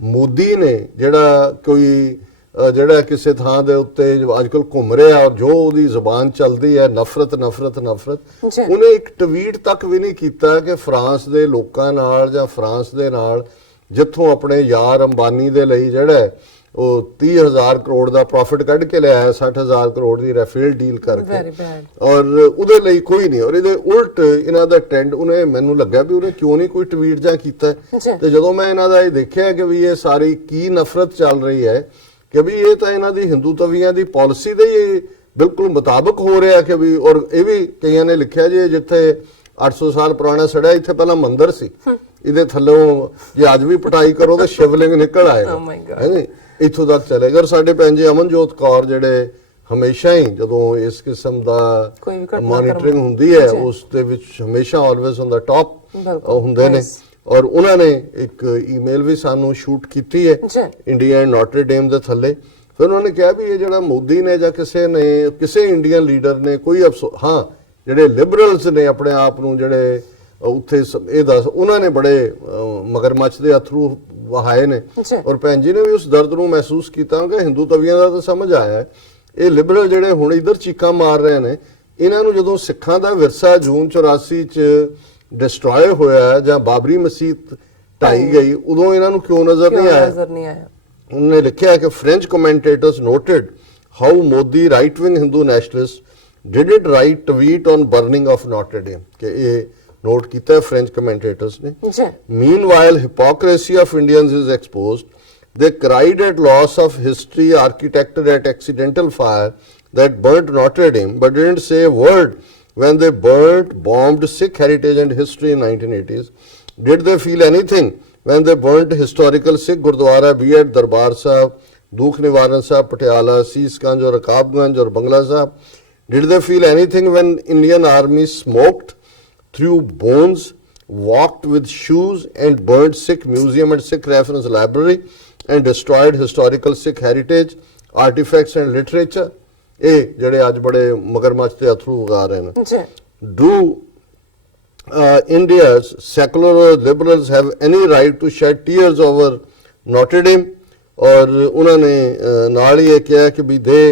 ਮੋਦੀ ਨੇ ਜਿਹੜਾ ਕਿਸੇ ਥਾਂ ਦੇ ਉੱਤੇ ਅੱਜਕੱਲ ਘੁੰਮ ਰਿਹਾ ਔਰ ਜੋ ਉਹਦੀ ਜ਼ੁਬਾਨ ਚੱਲਦੀ ਹੈ ਨਫ਼ਰਤ ਨਫ਼ਰਤ ਨਫ਼ਰਤ, ਉਹਨੇ ਇੱਕ ਟਵੀਟ ਤੱਕ ਵੀ ਨਹੀਂ ਕੀਤਾ ਕਿ ਫਰਾਂਸ ਦੇ ਲੋਕਾਂ ਨਾਲ ਜਾਂ ਫਰਾਂਸ ਦੇ ਨਾਲ ਜਿੱਥੋਂ ਆਪਣੇ ਯਾਰ ਅੰਬਾਨੀ ਦੇ ਲਈ ਜਿਹੜਾ ਉਹ 30,000 ਕਰੋੜ ਦਾ ਪ੍ਰੋਫਿਟ ਕੱਢ ਕੇ ਲਿਆਇਆ, 60,000 ਕਰੋੜ ਦੀ ਰਾਫੇਲ ਡੀਲ ਕਰਕੇ, ਔਰ ਉਹਦੇ ਲਈ ਕੋਈ ਨਹੀਂ। ਔਰ ਇਹਦੇ ਉਲਟ ਇਹਨਾਂ ਦਾ ਟ੍ਰੈਂਡ, ਉਹਨੇ ਮੈਨੂੰ ਲੱਗਾ ਵੀ ਉਹਨੇ ਕਿਉਂ ਨਹੀਂ ਕੋਈ ਟਵੀਟ ਜਾਂ ਕੀਤਾ। ਤੇ ਜਦੋਂ ਮੈਂ ਇਹਨਾਂ ਦਾ ਇਹ ਦੇਖਿਆ ਕਿ ਵੀ ਇਹ ਸਾਰੀ ਕੀ ਨਫ਼ਰਤ ਚੱਲ ਰਹੀ ਹੈ ਕਿ ਵੀ ਇਹ ਤਾਂ ਇਹਨਾਂ ਦੀ ਹਿੰਦੂਤਵੀਆਂ ਦੀ ਪਾਲਿਸੀ ਦੇ ਹੀ ਬਿਲਕੁਲ ਮੁਤਾਬਕ ਹੋ ਰਿਹਾ ਕਿ ਵੀ, ਔਰ ਇਹ ਵੀ ਕਈਆਂ ਨੇ ਲਿਖਿਆ ਜੀ ਜਿੱਥੇ 800 ਸਾਲ ਪੁਰਾਣਾ ਸੜਾ ਇੱਥੇ ਪਹਿਲਾਂ ਮੰਦਿਰ ਸੀ, ਇਹਦੇ ਥੱਲੋਂ ਜੇ ਅੱਜ ਵੀ ਪਟਾਈ ਕਰੋ ਤਾਂ ਸ਼ਿਵਲਿੰਗ ਨਿਕਲ ਆਏਗਾ, ਹੈ ਨਹੀਂ, ਇੱਥੋਂ ਤੱਕ ਚਲੇਗਾ। ਔਰ ਸਾਡੇ ਭੈਣ ਜੀ ਅਮਨਜੋਤ ਕੌਰ ਜਿਹੜੇ ਹਮੇਸ਼ਾ ਹੀ ਜਦੋਂ ਇਸ ਕਿਸਮ ਦਾ ਮੋਨੀਟਰਿੰਗ ਹੁੰਦੀ ਹੈ ਉਸ ਦੇ ਵਿੱਚ ਹਮੇਸ਼ਾ ਆਲਵੇਜ਼ ਔਨ ਦਾ ਟਾਪ ਹੁੰਦੇ ਨੇ, ਔਰ ਉਹਨਾਂ ਨੇ ਇੱਕ ਈਮੇਲ ਵੀ ਸਾਨੂੰ ਸ਼ੂਟ ਕੀਤੀ ਹੈ ਇੰਡੀਆ ਐਂਡ ਨੋਟਰ ਡੇਮ ਦੇ ਥੱਲੇ। ਫਿਰ ਉਹਨਾਂ ਨੇ ਕਿਹਾ ਵੀ ਇਹ ਜਿਹੜਾ ਮੋਦੀ ਨੇ ਜਾਂ ਕਿਸੇ ਇੰਡੀਅਨ ਲੀਡਰ ਨੇ ਕੋਈ ਹਾਂ ਜਿਹੜੇ ਲਿਬਰਲਸ ਨੇ ਆਪਣੇ ਆਪ ਨੂੰ ਜਿਹੜੇ ਉੱਥੇ ਇਹ ਦੱਸ, ਉਹਨਾਂ ਨੇ ਬੜੇ ਮਗਰਮੱਛ ਦੇ ਅਥਰੂ ਵਹਾਏ ਨੇ। ਔਰ ਭੈਣ ਜੀ ਨੇ ਵੀ ਉਸ ਦਰਦ ਨੂੰ ਮਹਿਸੂਸ ਕੀਤਾ ਕਿ ਹਿੰਦੂਤਵੀਆਂ ਦਾ ਤਾਂ ਸਮਝ ਆਇਆ ਇਹ ਲਿਬਰਲ ਜਿਹੜੇ ਹੁਣ ਇਧਰ ਚੀਕਾਂ ਮਾਰ ਰਹੇ ਨੇ, ਇਹਨਾਂ ਨੂੰ ਜਦੋਂ ਸਿੱਖਾਂ ਦਾ ਵਿਰਸਾ ਜੂਨ 84 ਚ ਡਿਸਟਰੋਏ ਹੋਇਆ ਜਾਂ ਬਾਬਰੀ ਮਸਜਿਦ ਢਾਈ ਗਈ, ਉਦੋਂ ਇਹਨਾਂ ਨੂੰ ਕਿਉਂ ਨਜ਼ਰ ਨਹੀਂ ਆਇਆ। ਉਹਨੇ ਲਿਖਿਆ ਕਿ French commentators noted how Modi right wing Hindu nationalist did it write tweet on burning of Notre Dame, ਕਿ ਇਹ ਨੋਟ ਕੀਤਾ ਫ੍ਰੈਂਚ ਕਮੈਂਟੇਟਰਸ ਨੇ। Meanwhile, hypocrisy of Indians is exposed. They cried at loss of history architected at accidental fire that burnt Notre Dame, but didn't say a word when they bombed Sikh heritage and history in 1980s. Did they feel anything when they burnt historical Sikh Gurdwara, be it Darbar Sahib, Dukh Nivaran Sahib, Patiala, Seesganj or Rakabganj or Bangla Sahib? Did they feel anything when Indian army smoked through bones, walked with shoes and burned Sikh museum and Sikh reference library and destroyed historical Sikh heritage, artifacts and literature? ਇਹ ਜਿਹੜੇ ਅੱਜ ਬੜੇ ਮਗਰਮੱਛ ਤੇ ਅਥਰੂ ਉਗਾ ਰਹੇ ਨੇ। Do India's secular or liberals have any right to shed tears over Notre Dame? ਔਰ ਉਹਨਾਂ ਨੇ ਨਾਲ ਹੀ ਇਹ ਕਿਹਾ ਕਿ ਵੀ they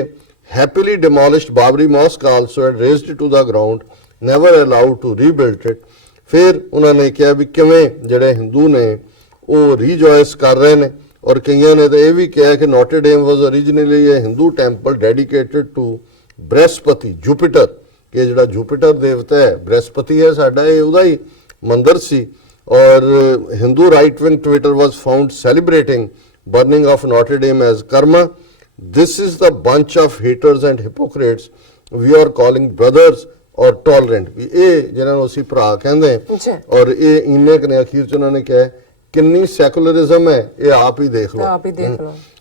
happily demolished Babri Mosque also and razed it to the ground, never allowed to rebuild it. ਫਿਰ ਉਹਨਾਂ ਨੇ ਕਿਹਾ ਵੀ ਕਿਵੇਂ ਜਿਹੜੇ ਹਿੰਦੂ ਨੇ ਉਹ ਰੀਜੋਇਸ ਕਰ ਰਹੇ ਨੇ, ਔਰ ਕਈਆਂ ਨੇ ਤਾਂ ਇਹ ਵੀ ਕਿਹਾ ਕਿ Notre Dame was originally a Hindu temple dedicated to Brihaspati, Jupiter, ਕਿ ਜਿਹੜਾ ਜੁਪੀਟਰ ਦੇਵਤਾ ਹੈ ਬ੍ਰਹਿਸਪਤੀ ਹੈ ਸਾਡਾ, ਇਹ ਉਹਦਾ ਹੀ ਮੰਦਿਰ ਸੀ। ਔਰ Hindu right wing Twitter was found celebrating burning of Notre Dame as karma. This is the bunch of haters and hypocrites we are calling brothers or tolerant. ਇਹ ਜਿਹਨਾਂ ਨੂੰ ਅਸੀਂ ਭਰਾ ਕਹਿੰਦੇ, ਔਰ ਇਹ ਇੰਨੇ ਕਨੇ ਅਖੀਰ ਚ ਉਹਨਾਂ ਨੇ ਕਿਹਾ ਕਿੰਨੀ ਸੈਕੂਲਰਿਜ਼ਮ ਹੈ ਇਹ ਆਪ ਹੀ ਦੇਖ ਲਓ।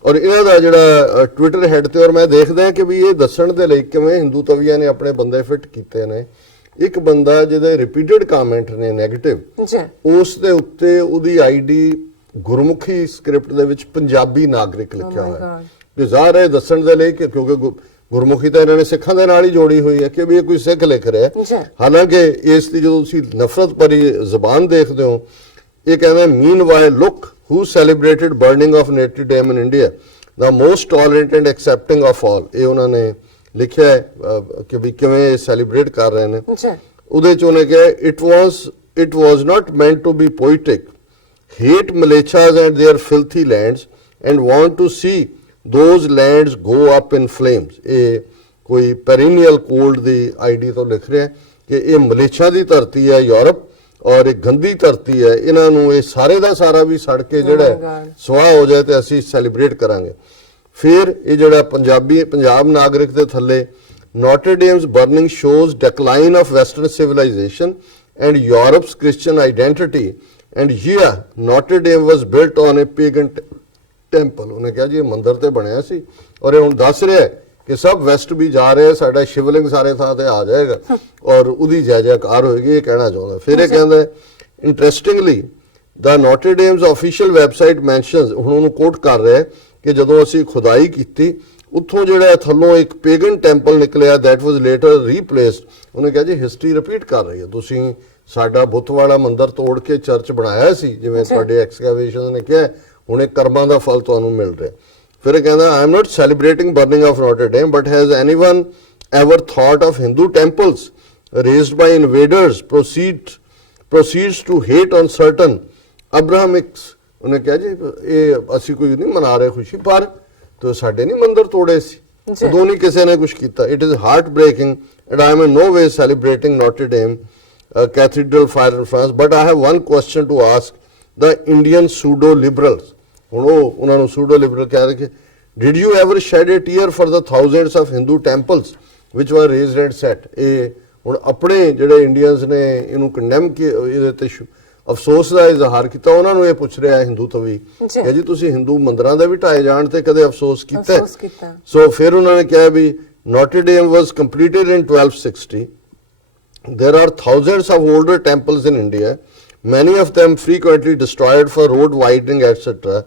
ਔਰ ਇਹਨਾਂ ਦਾ ਜਿਹੜਾ ਟਵਿੱਟਰ ਹੈਡ ਤੇ, ਔਰ ਮੈਂ ਦੇਖਦਾ ਕਿ ਵੀ ਇਹ ਦੱਸਣ ਦੇ ਲਈ ਕਿਵੇਂ ਹਿੰਦੂਤਵੀਆਂ ਨੇ ਆਪਣੇ ਬੰਦੇ ਫਿੱਟ ਕੀਤੇ ਨੇ। ਇੱਕ ਬੰਦਾ ਜਿਹਦੇ ਰਿਪੀਟਡ ਕਮੈਂਟ ਨੇ ਨੈਗੇਟਿਵ, ਉਸ ਦੇ ਉੱਤੇ ਉਹਦੀ ਆਈਡੀ ਗੁਰਮੁਖੀ ਸਕ੍ਰਿਪਟ ਦੇ ਵਿੱਚ ਪੰਜਾਬੀ ਨਾਗਰਿਕ ਲਿਖਿਆ ਹੋਇਆ ਹੈ। ਜ਼ਾਹਰ ਹੈ ਦੱਸਣ ਦੇ ਲਈ ਕਿ ਕਿਉਂਕਿ ਗੁਰਮੁਖੀ ਤਾਂ ਇਹਨਾਂ ਨੇ ਸਿੱਖਾਂ ਦੇ ਨਾਲ ਹੀ ਜੋੜੀ ਹੋਈ ਹੈ ਕਿ ਵੀ ਇਹ ਕੋਈ ਸਿੱਖ ਲਿਖ ਰਿਹਾ। ਹਾਲਾਂਕਿ ਇਸ ਦੀ ਜਦੋਂ ਤੁਸੀਂ ਨਫ਼ਰਤ ਭਰੀ ਜ਼ਬਾਨ ਦੇਖਦੇ ਹੋ, ਇਹ ਕਹਿੰਦਾ meanwhile look who celebrated burning of Notre Dame in India, the most tolerant and accepting of all. ਇਹ ਉਹਨਾਂ ਨੇ ਲਿਖਿਆ ਹੈ ਕਿ ਵੀ ਕਿਵੇਂ ਇਹ ਸੈਲੀਬ੍ਰੇਟ ਕਰ ਰਹੇ ਨੇ। ਉਹਦੇ ਚ ਉਹਨੇ ਕਿਹਾ it was not meant to be poetic, hate Malechas and their filthy lands and want to see those lands go up in flames. ਇਹ ਕੋਈ perennial cold ਦੀ ਆਈਡੀ ਤੋਂ ਲਿਖ ਰਿਹਾ ਕਿ ਇਹ ਮਲੇਸ਼ੀਆ ਦੀ ਧਰਤੀ ਹੈ ਯੂਰਪ, ਔਰ ਇਹ ਗੰਦੀ ਧਰਤੀ ਹੈ, ਇਹਨਾਂ ਨੂੰ ਇਹ ਸਾਰੇ ਦਾ ਸਾਰਾ ਵੀ ਸੜ ਕੇ ਜਿਹੜਾ ਸੁਆਹ ਹੋ ਜਾਏ ਤੇ ਅਸੀਂ ਸੈਲੀਬ੍ਰੇਟ ਕਰਾਂਗੇ। ਫਿਰ ਇਹ ਜਿਹੜਾ ਪੰਜਾਬ ਨਾਗਰਿਕ ਦੇ ਥੱਲੇ Notre Dame's burning shows decline of Western civilization and Europe's Christian identity. And yeah, Notre Dame was built on a pagan temple. ਉਹਨੇ ਕਿਹਾ ਜੀ ਇਹ ਮੰਦਿਰ ਤੇ ਬਣਿਆ ਸੀ ਔਰ ਇਹ ਹੁਣ ਦੱਸ ਰਿਹਾ ਕਿ ਸਭ ਵੈਸਟ ਵੀ ਜਾ ਰਹੇ, ਸਾਡਾ ਸ਼ਿਵਲਿੰਗ ਸਾਰੇ ਥਾਂ ਤੇ ਆ ਜਾਏਗਾ ਔਰ ਉਹਦੀ ਜੈ ਜੈਕਾਰ ਹੋਏਗੀ, ਇਹ ਕਹਿਣਾ ਚਾਹੁੰਦਾ। ਫਿਰ ਇਹ ਕਹਿੰਦਾ ਇੰਟਰਸਟਿੰਗਲੀ ਦਾ ਨੋਟਰ ਡੇਮਸ ਆਫੀਸ਼ੀਅਲ ਵੈਬਸਾਈਟ ਮੈਂਸ਼ਨਸ, ਹੁਣ ਉਹਨੂੰ ਕੋਟ ਕਰ ਰਿਹਾ ਕਿ ਜਦੋਂ ਅਸੀਂ ਖੁਦਾਈ ਕੀਤੀ ਉੱਥੋਂ ਜਿਹੜਾ ਥੱਲੋਂ ਇੱਕ ਪੇਗਨ ਟੈਂਪਲ ਨਿਕਲਿਆ ਦੈਟ ਵਾਸ ਲੇਟਰ ਰੀਪਲੇਸਡ। ਉਹਨੇ ਕਿਹਾ ਜੀ ਹਿਸਟਰੀ ਰਿਪੀਟ ਕਰ ਰਹੀ ਹੈ, ਤੁਸੀਂ ਸਾਡਾ ਬੁੱਤ ਵਾਲਾ ਮੰਦਿਰ ਤੋੜ ਕੇ ਚਰਚ ਬਣਾਇਆ ਸੀ ਜਿਵੇਂ ਤੁਹਾਡੇ ਐਕਸਕੇਵੇਸ਼ਨ ਨੇ ਕਿਹਾ, ਹੁਣ ਇਹ ਕਰਮਾਂ ਦਾ ਫਲ ਤੁਹਾਨੂੰ ਮਿਲ ਰਿਹਾ। ਫਿਰ ਇਹ ਕਹਿੰਦਾ I am not celebrating burning of Notre Dame but has anyone ever thought of Hindu temples raised by invaders proceeds to hate on certain Abrahamics? ਉਹਨੇ ਕਿਹਾ ਜੀ ਇਹ ਅਸੀਂ ਕੋਈ ਨਹੀਂ ਮਨਾ ਰਹੇ ਖੁਸ਼ੀ, ਪਰ ਤੋ ਸਾਡੇ ਨਹੀਂ ਮੰਦਿਰ ਤੋੜੇ ਸੀ, ਉਦੋਂ ਨਹੀਂ ਕਿਸੇ ਨੇ ਕੁਝ ਕੀਤਾ। It is heart breaking and I am in no way celebrating Notre Dame cathedral fire in France, but I have one question to ask the Indian pseudo liberals. ਹੁਣ ਉਹ ਉਹਨਾਂ ਨੂੰ pseudo liberal ਕਹਿ ਰਹੇ ਕਿ did you ever shed a tear for the thousands of Hindu temples which were raised and set? ਇਹ ਹੁਣ ਆਪਣੇ ਜਿਹੜੇ ਇੰਡੀਅਨਸ ਨੇ ਇਹਨੂੰ ਕੰਡੈਮ ਕਿ ਇਹਦੇ ਤੇ ਅਫਸੋਸ ਦਾ ਇਜ਼ਹਾਰ ਕੀਤਾ, ਉਹਨਾਂ ਨੂੰ ਇਹ ਪੁੱਛ ਰਿਹਾ ਹਿੰਦੂ ਤਵੀ ਕਿ ਜੀ ਤੁਸੀਂ ਹਿੰਦੂ ਮੰਦਿਰਾਂ ਦੇ ਵੀ ਢਾਏ ਜਾਣ ਤੇ ਕਦੇ ਅਫਸੋਸ ਕੀਤਾ? ਸੋ ਫਿਰ ਉਹਨਾਂ ਨੇ ਕਿਹਾ ਵੀ Notre Dame was completed in 1260. There are thousands of older temples in India, many of them frequently destroyed for road widening, etc.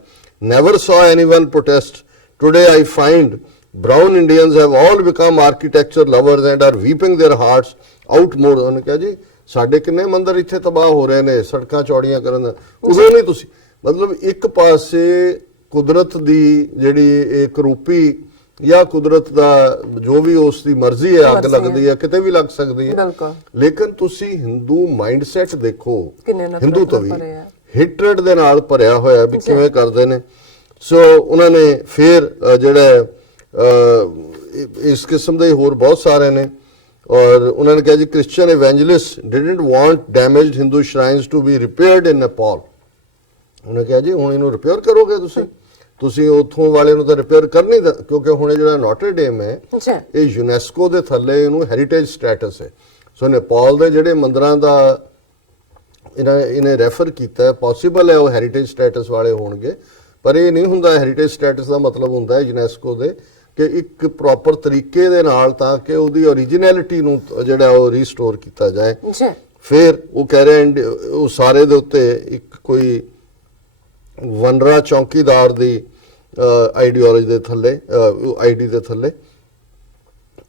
Never saw anyone protest. Today I find brown Indians have all become architecture lovers and are weeping their hearts out more. ਉਹਨੇ ਕਿਹਾ ਜੀ ਸਾਡੇ ਕਿੰਨੇ ਮੰਦਿਰ ਇੱਥੇ ਤਬਾਹ ਹੋ ਰਹੇ ਨੇ ਸੜਕਾਂ ਚੌੜੀਆਂ ਕਰਨ ਦਾ, ਉਦੋਂ ਨਹੀਂ ਤੁਸੀਂ ਮਤਲਬ ਇੱਕ ਪਾਸੇ ਕੁਦਰਤ ਦੀ ਜਿਹੜੀ ਇੱਕ ਰੂਪੀ ਜਾਂ ਕੁਦਰਤ ਦਾ ਜੋ ਵੀ ਉਸ ਦੀ ਮਰਜ਼ੀ ਹੈ, ਅੱਗ ਲੱਗਦੀ ਹੈ ਕਿਤੇ ਵੀ ਲੱਗ ਸਕਦੀ ਹੈ, ਲੇਕਿਨ ਤੁਸੀਂ ਹਿੰਦੂ ਮਾਈਂਡਸੈਟ ਦੇਖੋ, ਹਿੰਦੂ ਤੋਂ ਵੀ ਹਿਟਰਡ ਦੇ ਨਾਲ ਭਰਿਆ ਹੋਇਆ ਵੀ ਕਿਵੇਂ ਕਰਦੇ ਨੇ। ਸੋ ਉਹਨਾਂ ਨੇ ਫਿਰ ਜਿਹੜਾ ਇਸ ਕਿਸਮ ਦੇ ਹੋਰ ਬਹੁਤ ਸਾਰੇ ਨੇ ਔਰ ਉਹਨਾਂ ਨੇ ਕਿਹਾ ਜੀ Christian evangelists didn't want damaged Hindu shrines to be repaired in Nepal. ਉਹਨੇ ਕਿਹਾ ਜੀ ਹੁਣ ਇਹਨੂੰ ਰਿਪੇਅਰ ਕਰੋਗੇ ਤੁਸੀਂ ਉੱਥੋਂ ਵਾਲੇ ਨੂੰ ਤਾਂ ਰਿਪੇਅਰ ਕਰ ਨਹੀਂ, ਕਿਉਂਕਿ ਹੁਣ ਜਿਹੜਾ ਨੋਟਰ ਡੇਮ ਹੈ ਇਹ ਯੂਨੈਸਕੋ ਦੇ ਥੱਲੇ ਇਹਨੂੰ ਹੈਰੀਟੇਜ ਸਟੇਟਸ ਹੈ। ਸੋ ਨੇਪਾਲ ਦੇ ਜਿਹੜੇ ਮੰਦਿਰਾਂ ਦਾ ਇਹਨੇ ਰੈਫਰ ਕੀਤਾ, ਪੋਸੀਬਲ ਹੈ ਉਹ ਹੈਰੀਟੇਜ ਸਟੇਟਸ ਵਾਲੇ ਹੋਣਗੇ, ਪਰ ਇਹ ਨਹੀਂ ਹੁੰਦਾ। ਹੈਰੀਟੇਜ ਸਟੇਟਸ ਦਾ ਮਤਲਬ ਹੁੰਦਾ ਹੈ ਯੂਨੈਸਕੋ ਦੇ ਕਿ ਇੱਕ ਪ੍ਰੋਪਰ ਤਰੀਕੇ ਦੇ ਨਾਲ ਤਾਂ ਕਿ ਉਹਦੀ ਓਰੀਜਨੈਲਿਟੀ ਨੂੰ ਜਿਹੜਾ ਉਹ ਰੀਸਟੋਰ ਕੀਤਾ ਜਾਏ। ਫਿਰ ਉਹ ਕਹਿ ਰਹੇ ਉਹ ਸਾਰੇ ਦੇ ਉੱਤੇ ਇੱਕ ਕੋਈ ਵਨਰਾ ਚੌਕੀਦਾਰ ਦੀ ਆਈਡੀਓਲੋਜੀ ਦੇ ਥੱਲੇ ਆਈਡੀ ਦੇ ਥੱਲੇ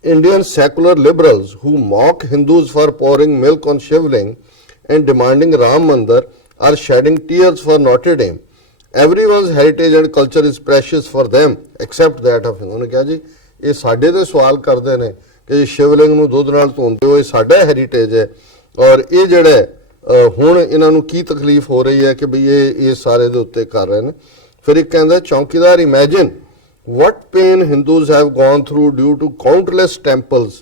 Indian secular liberals who mock Hindus for pouring milk on Shivling and demanding Ram Mandir are shedding tears for Notre Dame. Everyone's heritage and culture is precious for them except that of Hindu. ਉਹਨੇ ਕਿਹਾ ਜੀ ਇਹ ਸਾਡੇ ਤੇ ਸਵਾਲ ਕਰਦੇ ਨੇ ਕਿ ਸ਼ਿਵਲਿੰਗ ਨੂੰ ਦੁੱਧ ਨਾਲ ਧੋਂਦੇ ਹੋ, ਇਹ ਸਾਡਾ ਹੈਰੀਟੇਜ ਹੈ ਔਰ ਇਹ ਜਿਹੜਾ ਹੁਣ ਇਹਨਾਂ ਨੂੰ ਕੀ ਤਕਲੀਫ ਹੋ ਰਹੀ ਹੈ ਕਿ ਵੀ ਇਹ ਸਾਰੇ ਦੇ ਉੱਤੇ ਕਰ ਰਹੇ ਨੇ। ਫਿਰ ਇੱਕ ਕਹਿੰਦਾ ਚੌਕੀਦਾਰ imagine what pain Hindus have gone through due to countless temples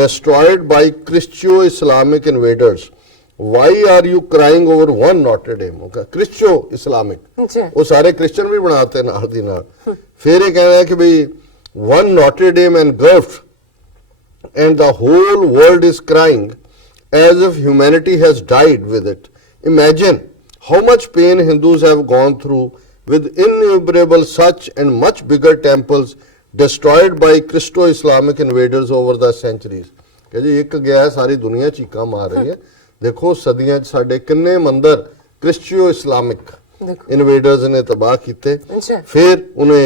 destroyed by Christo-Islamic invaders. Why are you crying over one Notre Dame? Okay, Christo-Islamic ਉਹ ਸਾਰੇ ਕ੍ਰਿਸਚਨ ਵੀ ਬਣਾਤੇ ਨਾਲ ਦੀ ਨਾਲ। ਫਿਰ ਇਹ ਕਹਿੰਦਾ ਕਿ ਵੀ one Notre Dame engulfed and the whole world is crying as if humanity has died with it. Imagine how much pain Hindus have gone through with innumerable such and much bigger temples destroyed by Christo-Islamic invaders over the centuries. ਕਿ ਜੀ ਇੱਕ ਗਿਆ ਸਾਰੀ ਦੁਨੀਆ ਚੀਕਾਂ ਮਾਰ ਰਹੀ ਹੈ, ਦੇਖੋ ਸਦੀਆਂ 'ਚ ਸਾਡੇ ਕਿੰਨੇ ਮੰਦਰ ਕ੍ਰਿਸਚੀਓ ਇਸਲਾਮਿਕ ਇਨਵੇਡਰਸ ਨੇ ਤਬਾਹ ਕੀਤੇ। ਫਿਰ ਉਹਨੇ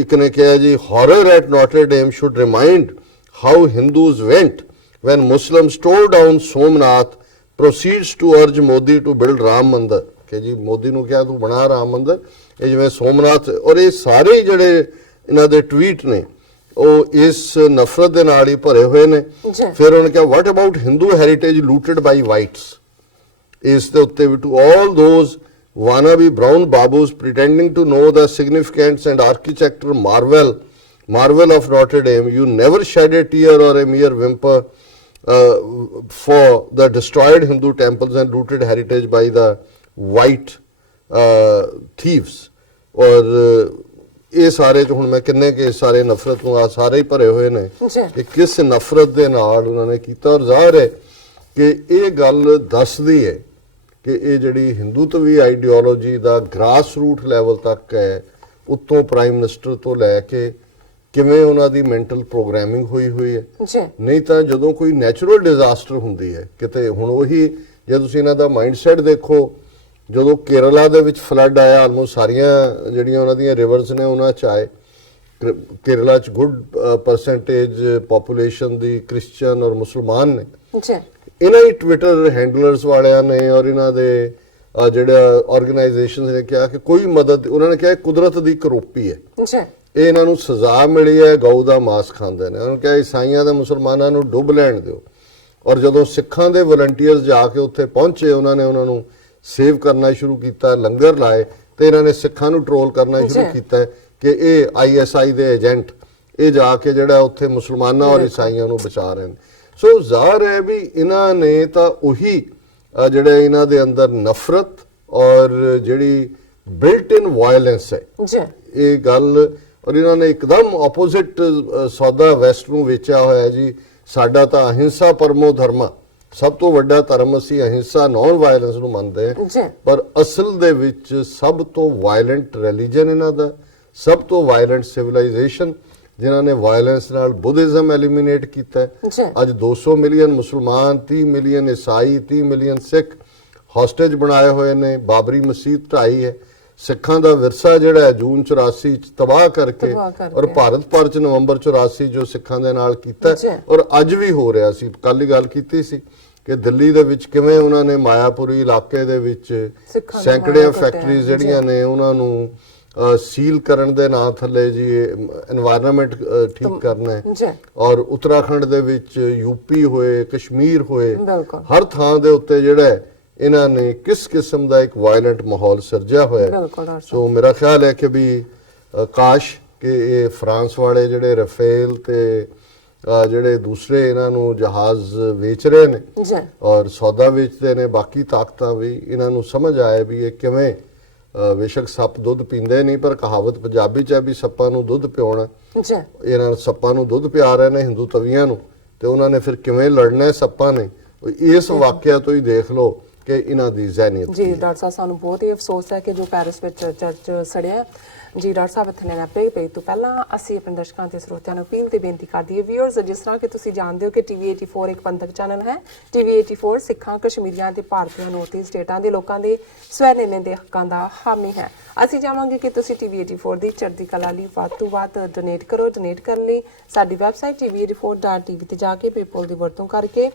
ਇੱਕ ਨੇ ਕਿਹਾ ਜੀ horror at Notre Dame should remind how Hindus went when Muslims tore down Somnath, proceeds to urge Modi to build Ram Mandir. ਕਿ ਜੀ ਮੋਦੀ ਨੂੰ ਕਿਹਾ ਤੂੰ ਬਣਾ ਰਾਮ ਮੰਦਰ, ਇਹ ਜਿਵੇਂ ਸੋਮਨਾਥ ਔਰ ਇਹ ਸਾਰੇ ਜਿਹੜੇ ਇਹਨਾਂ ਦੇ ਟਵੀਟ ਨੇ ਉਹ ਇਸ ਨਫ਼ਰਤ ਦੇ ਨਾਲ ਹੀ ਭਰੇ ਹੋਏ ਨੇ। ਫਿਰ ਉਹਨੇ ਕਿਹਾ what about Hindu heritage looted by whites, ਇਸ ਦੇ ਉੱਤੇ ਵੀ to all those wannabe brown babus pretending to know the significance and architectural marvel of Notre Dame, you never shed a tear or a mere whimper for the destroyed Hindu temples and looted heritage by the white thieves। और ਇਹ ਸਾਰੇ ਚ ਹੁਣ ਮੈਂ ਕਿੰਨੇ case ਸਾਰੇ ਨਫ਼ਰਤ ਨੂੰ ਆ ਸਾਰੇ ਹੀ ਭਰੇ ਹੋਏ ਨੇ ਜੀ। ਕਿ ਕਿਸ ਨਫ਼ਰਤ ਦੇ ਨਾਲ ਉਹਨਾਂ ਨੇ ਕੀਤਾ। ਔਰ ਜ਼ਾਹਰ ਹੈ ਕਿ ਇਹ ਗੱਲ ਦੱਸਦੀ ਹੈ ਕਿ ਇਹ ਜਿਹੜੀ ਹਿੰਦੂਤਵੀ ਆਈਡੀਓਲੋਜੀ ਦਾ ਗ੍ਰਾਸ ਰੂਟ ਲੈਵਲ ਤੱਕ ਹੈ, ਉੱਤੋਂ ਪ੍ਰਾਈਮ ਮਿਨਿਸਟਰ ਤੋਂ ਲੈ ਕੇ ਕਿਵੇਂ ਉਹਨਾਂ ਦੀ ਮੈਂਟਲ ਪ੍ਰੋਗਰਾਮਿੰਗ ਹੋਈ ਹੈ। ਜੀ ਨਹੀਂ ਤਾਂ ਜਦੋਂ ਕੋਈ ਨੈਚੁਰਲ ਡਿਜ਼ਾਸਟਰ ਹੁੰਦੀ ਹੈ ਕਿਤੇ, ਹੁਣ ਉਹੀ ਜੇ ਤੁਸੀਂ ਇਹਨਾਂ ਦਾ ਮਾਈਂਡਸੈਟ ਦੇਖੋ, ਜਦੋਂ ਕੇਰਲਾ ਦੇ ਵਿੱਚ ਫਲੱਡ ਆਇਆ, ਆਲਮੋਸਟ ਸਾਰੀਆਂ ਜਿਹੜੀਆਂ ਉਹਨਾਂ ਦੀਆਂ ਰਿਵਰਸ ਨੇ ਉਹਨਾਂ ਚ ਆਏ। ਕੇਰਲਾ ਚ ਗੁੱਡ ਪਰਸੈਂਟੇਜ ਪੋਪੂਲੇਸ਼ਨ ਦੀ ਕ੍ਰਿਸਚੀਅਨ ਔਰ ਮੁਸਲਮਾਨ ਨੇ। ਜੀ ਇਹਨਾਂ ਹੀ ਟਵਿੱਟਰ ਹੈਂਡਲਰਸ ਵਾਲਿਆਂ ਨੇ ਔਰ ਇਹਨਾਂ ਦੇ ਜਿਹੜਾ ਆਰਗੇਨਾਈਜੇਸ਼ਨਸ ਨੇ ਕਿਹਾ ਕਿ ਕੋਈ ਮਦਦ, ਉਹਨਾਂ ਨੇ ਕਿਹਾ ਇਹ ਕੁਦਰਤ ਦੀ ਕਰੋਪੀ ਹੈ, ਜੀ ਇਹ ਇਹਨਾਂ ਨੂੰ ਸਜ਼ਾ ਮਿਲੀ ਹੈ, ਗਊ ਦਾ ਮਾਸ ਖਾਂਦੇ ਨੇ। ਉਹਨਾਂ ਨੇ ਕਿਹਾ ਈਸਾਈਆਂ ਤੇ ਮੁਸਲਮਾਨਾਂ ਨੂੰ ਡੁੱਬ ਲੈਣ ਦਿਓ। ਔਰ ਜਦੋਂ ਸਿੱਖਾਂ ਦੇ ਵਲੰਟੀਅਰਸ ਜਾ ਕੇ ਉੱਥੇ ਪਹੁੰਚੇ, ਉਹਨਾਂ ਨੇ ਉਹਨਾਂ ਨੂੰ ਸੇਵ ਕਰਨਾ ਸ਼ੁਰੂ ਕੀਤਾ, ਲੰਗਰ ਲਾਏ, ਤੇ ਇਹਨਾਂ ਨੇ ਸਿੱਖਾਂ ਨੂੰ ਟਰੋਲ ਕਰਨਾ ਸ਼ੁਰੂ ਕੀਤਾ ਕਿ ਇਹ ISI ਦੇ ਏਜੰਟ ਇਹ ਜਾ ਕੇ ਜਿਹੜਾ ਉੱਥੇ ਮੁਸਲਮਾਨਾਂ ਔਰ ਈਸਾਈਆਂ ਨੂੰ ਬਚਾ ਰਹੇ ਨੇ। ਸੋ ਜ਼ਾਹਰ ਹੈ ਵੀ ਇਹਨਾਂ ਨੇ ਤਾਂ ਉਹੀ ਜਿਹੜੇ ਇਹਨਾਂ ਦੇ ਅੰਦਰ ਨਫ਼ਰਤ ਔਰ ਜਿਹੜੀ ਬਿਲਟ ਇਨ ਵਾਇਲੈਂਸ ਹੈ ਜੀ ਇਹ ਗੱਲ, ਔਰ ਇਹਨਾਂ ਨੇ ਇੱਕਦਮ ਆਪੋਜ਼ਿਟ ਸੌਦਾ ਵੈਸਟ ਨੂੰ ਵੇਚਿਆ ਹੋਇਆ ਜੀ। ਸਾਡਾ ਤਾਂ ਅਹਿੰਸਾ ਪਰਮੋ ਧਰਮਾ, ਸਭ ਤੋਂ ਵੱਡਾ ਧਰਮ ਅਸੀਂ ਅਹਿੰਸਾ ਨੌਨ ਵਾਇਲੈਂਸ ਨੂੰ ਮੰਨਦੇ ਹਾਂ। ਜੀ ਪਰ ਅਸਲ ਦੇ ਵਿੱਚ ਸਭ ਤੋਂ ਵਾਇਲੈਂਟ ਰਿਲੀਜਨ ਇਹਨਾਂ ਦਾ, ਸਭ ਤੋਂ ਵਾਇਲੈਂਟ ਸਿਵਲਾਈਜੇਸ਼ਨ, ਜਿਨ੍ਹਾਂ ਨੇ ਵਾਇਲੈਂਸ ਨਾਲ ਬੁੱਧਿਜ਼ਮ ਐਲੀਮੀਨੇਟ ਕੀਤਾ ਹੈ। ਜੀ ਅੱਜ 200 ਮਿਲੀਅਨ ਮੁਸਲਮਾਨ, 30 ਮਿਲੀਅਨ ਈਸਾਈ, 30 ਮਿਲੀਅਨ ਸਿੱਖ ਹੌਸਟੇਜ ਬਣਾਏ ਹੋਏ ਨੇ। ਬਾਬਰੀ ਮਸਜਿਦ ਢਾਈ ਹੈ। ਸਿੱਖਾਂ ਦਾ ਵਿਰਸਾ ਜਿਹੜਾ ਹੈ ਜੂਨ 84 ਚ ਤਬਾਹ ਕਰਕੇ, ਔਰ ਭਾਰਤ ਭਰ ਚ ਨਵੰਬਰ 84 ਜੋ ਸਿੱਖਾਂ ਦੇ ਨਾਲ ਕੀਤਾ, ਔਰ ਅੱਜ ਵੀ ਹੋ ਰਿਹਾ ਸੀ। ਕੱਲ ਹੀ ਗੱਲ ਕੀਤੀ ਸੀ ਕਿ ਦਿੱਲੀ ਦੇ ਵਿੱਚ ਕਿਵੇਂ ਉਹਨਾਂ ਨੇ ਮਾਇਆਪੁਰੀ ਇਲਾਕੇ ਦੇ ਵਿੱਚ ਸੈਂਕੜੇ ਫੈਕਟਰੀਜ਼ ਜਿਹੜੀਆਂ ਨੇ ਉਹਨਾਂ ਨੂੰ ਸੀਲ ਕਰਨ ਦੇ ਨਾਂ ਥੱਲੇ ਜੀ এনवायरमेंट ਠੀਕ ਕਰਨਾ ਹੈ। ਔਰ ਉੱਤਰਾਖੰਡ ਦੇ ਵਿੱਚ, ਯੂਪੀ ਹੋਏ, ਕਸ਼ਮੀਰ ਹੋਏ, ਹਰ ਥਾਂ ਦੇ ਉੱਤੇ ਜਿਹੜਾ ਇਹਨਾਂ ਨੇ ਕਿਸ ਕਿਸਮ ਦਾ ਇੱਕ ਵਾਇਲੈਂਟ ਮਾਹੌਲ ਸਿਰਜਿਆ ਹੋਇਆ। ਸੋ ਮੇਰਾ ਖਿਆਲ ਹੈ ਕਿ ਵੀ ਕਾਸ਼ ਕਿ ਇਹ ਫਰਾਂਸ ਵਾਲੇ ਜਿਹੜੇ ਰਫੇਲ ਤੇ ਜਿਹੜੇ ਦੂਸਰੇ ਇਹਨਾਂ ਨੂੰ ਜਹਾਜ਼ ਵੇਚ ਰਹੇ ਨੇ ਔਰ ਸੌਦਾ ਵੇਚਦੇ ਨੇ, ਬਾਕੀ ਤਾਕਤਾਂ ਵੀ ਇਹਨਾਂ ਨੂੰ ਸਮਝ ਆਇਆ ਵੀ ਇਹ ਕਿਵੇਂ, ਬੇਸ਼ੱਕ ਸੱਪ ਦੁੱਧ ਪੀਂਦੇ ਨਹੀਂ ਪਰ ਕਹਾਵਤ ਪੰਜਾਬੀ ਚ ਹੈ ਵੀ ਸੱਪਾਂ ਨੂੰ ਦੁੱਧ ਪਿਆਉਣਾ। ਇਹਨਾਂ ਸੱਪਾਂ ਨੂੰ ਦੁੱਧ ਪਿਆ ਰਹੇ ਨੇ ਹਿੰਦੂ ਤਵੀਆਂ ਨੂੰ, ਤੇ ਉਹਨਾਂ ਨੇ ਫਿਰ ਕਿਵੇਂ ਲੜਨਾ ਸੱਪਾਂ ਨੇ। ਇਸ ਵਾਕਿਆ ਤੋਂ ਹੀ ਦੇਖ ਲਓ ਕਿ ਇਹਨਾਂ ਦੀ ਜ਼ਹਿਨੀਅਤ। ਜੀ ਡਾਕਟਰ ਸਾਹਿਬ, ਸਾਨੂੰ ਬਹੁਤ ਹੀ ਅਫਸੋਸ ਹੈ ਕਿ ਜੋ ਪੈਰਿਸ ਵਿੱਚ ਚਰਚ ਸੜਿਆ। ਜੀ ਡਾਕਟਰ ਸਾਹਿਬ, ਇੱਥੇ ਲੈਣਾ ਪਏ ਤੋਂ ਪਹਿਲਾਂ ਅਸੀਂ ਆਪਣੇ ਦਰਸ਼ਕਾਂ ਤੇ ਸਰੋਤਿਆਂ ਨੂੰ ਅਪੀਲ ਤੇ ਬੇਨਤੀ ਕਰਦੀ ਹੈ ਵੀਅਰਸ, ਜਿਸ ਤਰ੍ਹਾਂ ਕਿ ਤੁਸੀਂ ਜਾਣਦੇ ਹੋ ਕਿ TV 84 ਇੱਕ ਪੰਥਕ ਚੈਨਲ ਹੈ। TV 84 ਸਿੱਖਾਂ, ਕਸ਼ਮੀਰੀਆਂ ਤੇ ਭਾਰਤੀਆਂ ਨੂੰ ਤੇ ਸਟੇਟਾਂ ਦੇ ਲੋਕਾਂ ਦੇ ਸਵੈ ਨਿਰਣੇ ਦੇ ਹੱਕਾਂ ਦਾ ਹਾਮੀ ਹੈ। ਅਸੀਂ ਚਾਹਾਂਗੇ ਕਿ ਤੁਸੀਂ TV 84 ਦੀ ਚੜ੍ਹਦੀ ਕਲਾ ਲਈ ਵੱਧ ਤੋਂ ਵੱਧ ਡੋਨੇਟ ਕਰੋ। ਡੋਨੇਟ ਕਰਨ ਲਈ ਸਾਡੀ ਵੈਬਸਾਈਟ tv84.tv ਤੇ ਜਾ ਕੇ ਪੇਪਲ ਦੀ ਵਰਤੋਂ ਕਰਕੇ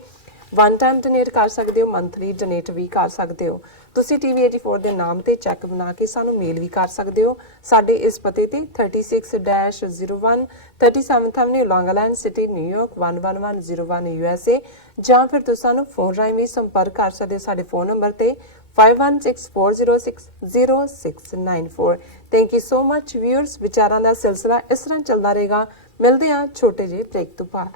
ਵਨ ਟਾਈਮ ਡੋਨੇਟ ਕਰ ਸਕਦੇ ਹੋ, ਮੰਥਲੀ ਡੋਨੇਟ ਵੀ ਕਰ ਸਕਦੇ ਹੋ। ਤੁਸੀਂ TV 84 ਦੇ ਨਾਮ ਤੇ ਚੈੱਕ ਬਣਾ ਕੇ ਸਾਨੂੰ ਮੇਲ ਵੀ ਕਰ ਸਕਦੇ ਹੋ। ਸਾਡੇ ਇਸ ਪਤੇ ਤੇ 36-01 37th Avenue, Long Island City, New York 11101 USA, ਜਾਂ ਫਿਰ ਤੁਸੀਂ ਸਾਨੂੰ ਫੋਨ ਰਾਹੀਂ ਵੀ ਸੰਪਰਕ ਕਰ ਸਕਦੇ ਹੋ ਸਾਡੇ ਫੋਨ ਨੰਬਰ ਤੇ 5164060694। Thank you so much viewers. ਵਿਚਾਰਾਂ ਦਾ ਸਿਲਸਿਲਾ ਇਸ ਤਰ੍ਹਾਂ ਚੱਲਦਾ ਰਹੇਗਾ। ਮਿਲਦੇ ਹਾਂ ਛੋਟੇ ਜਿਹੇ ਬ੍ਰੇਕ ਤੋਂ ਬਾਅਦ।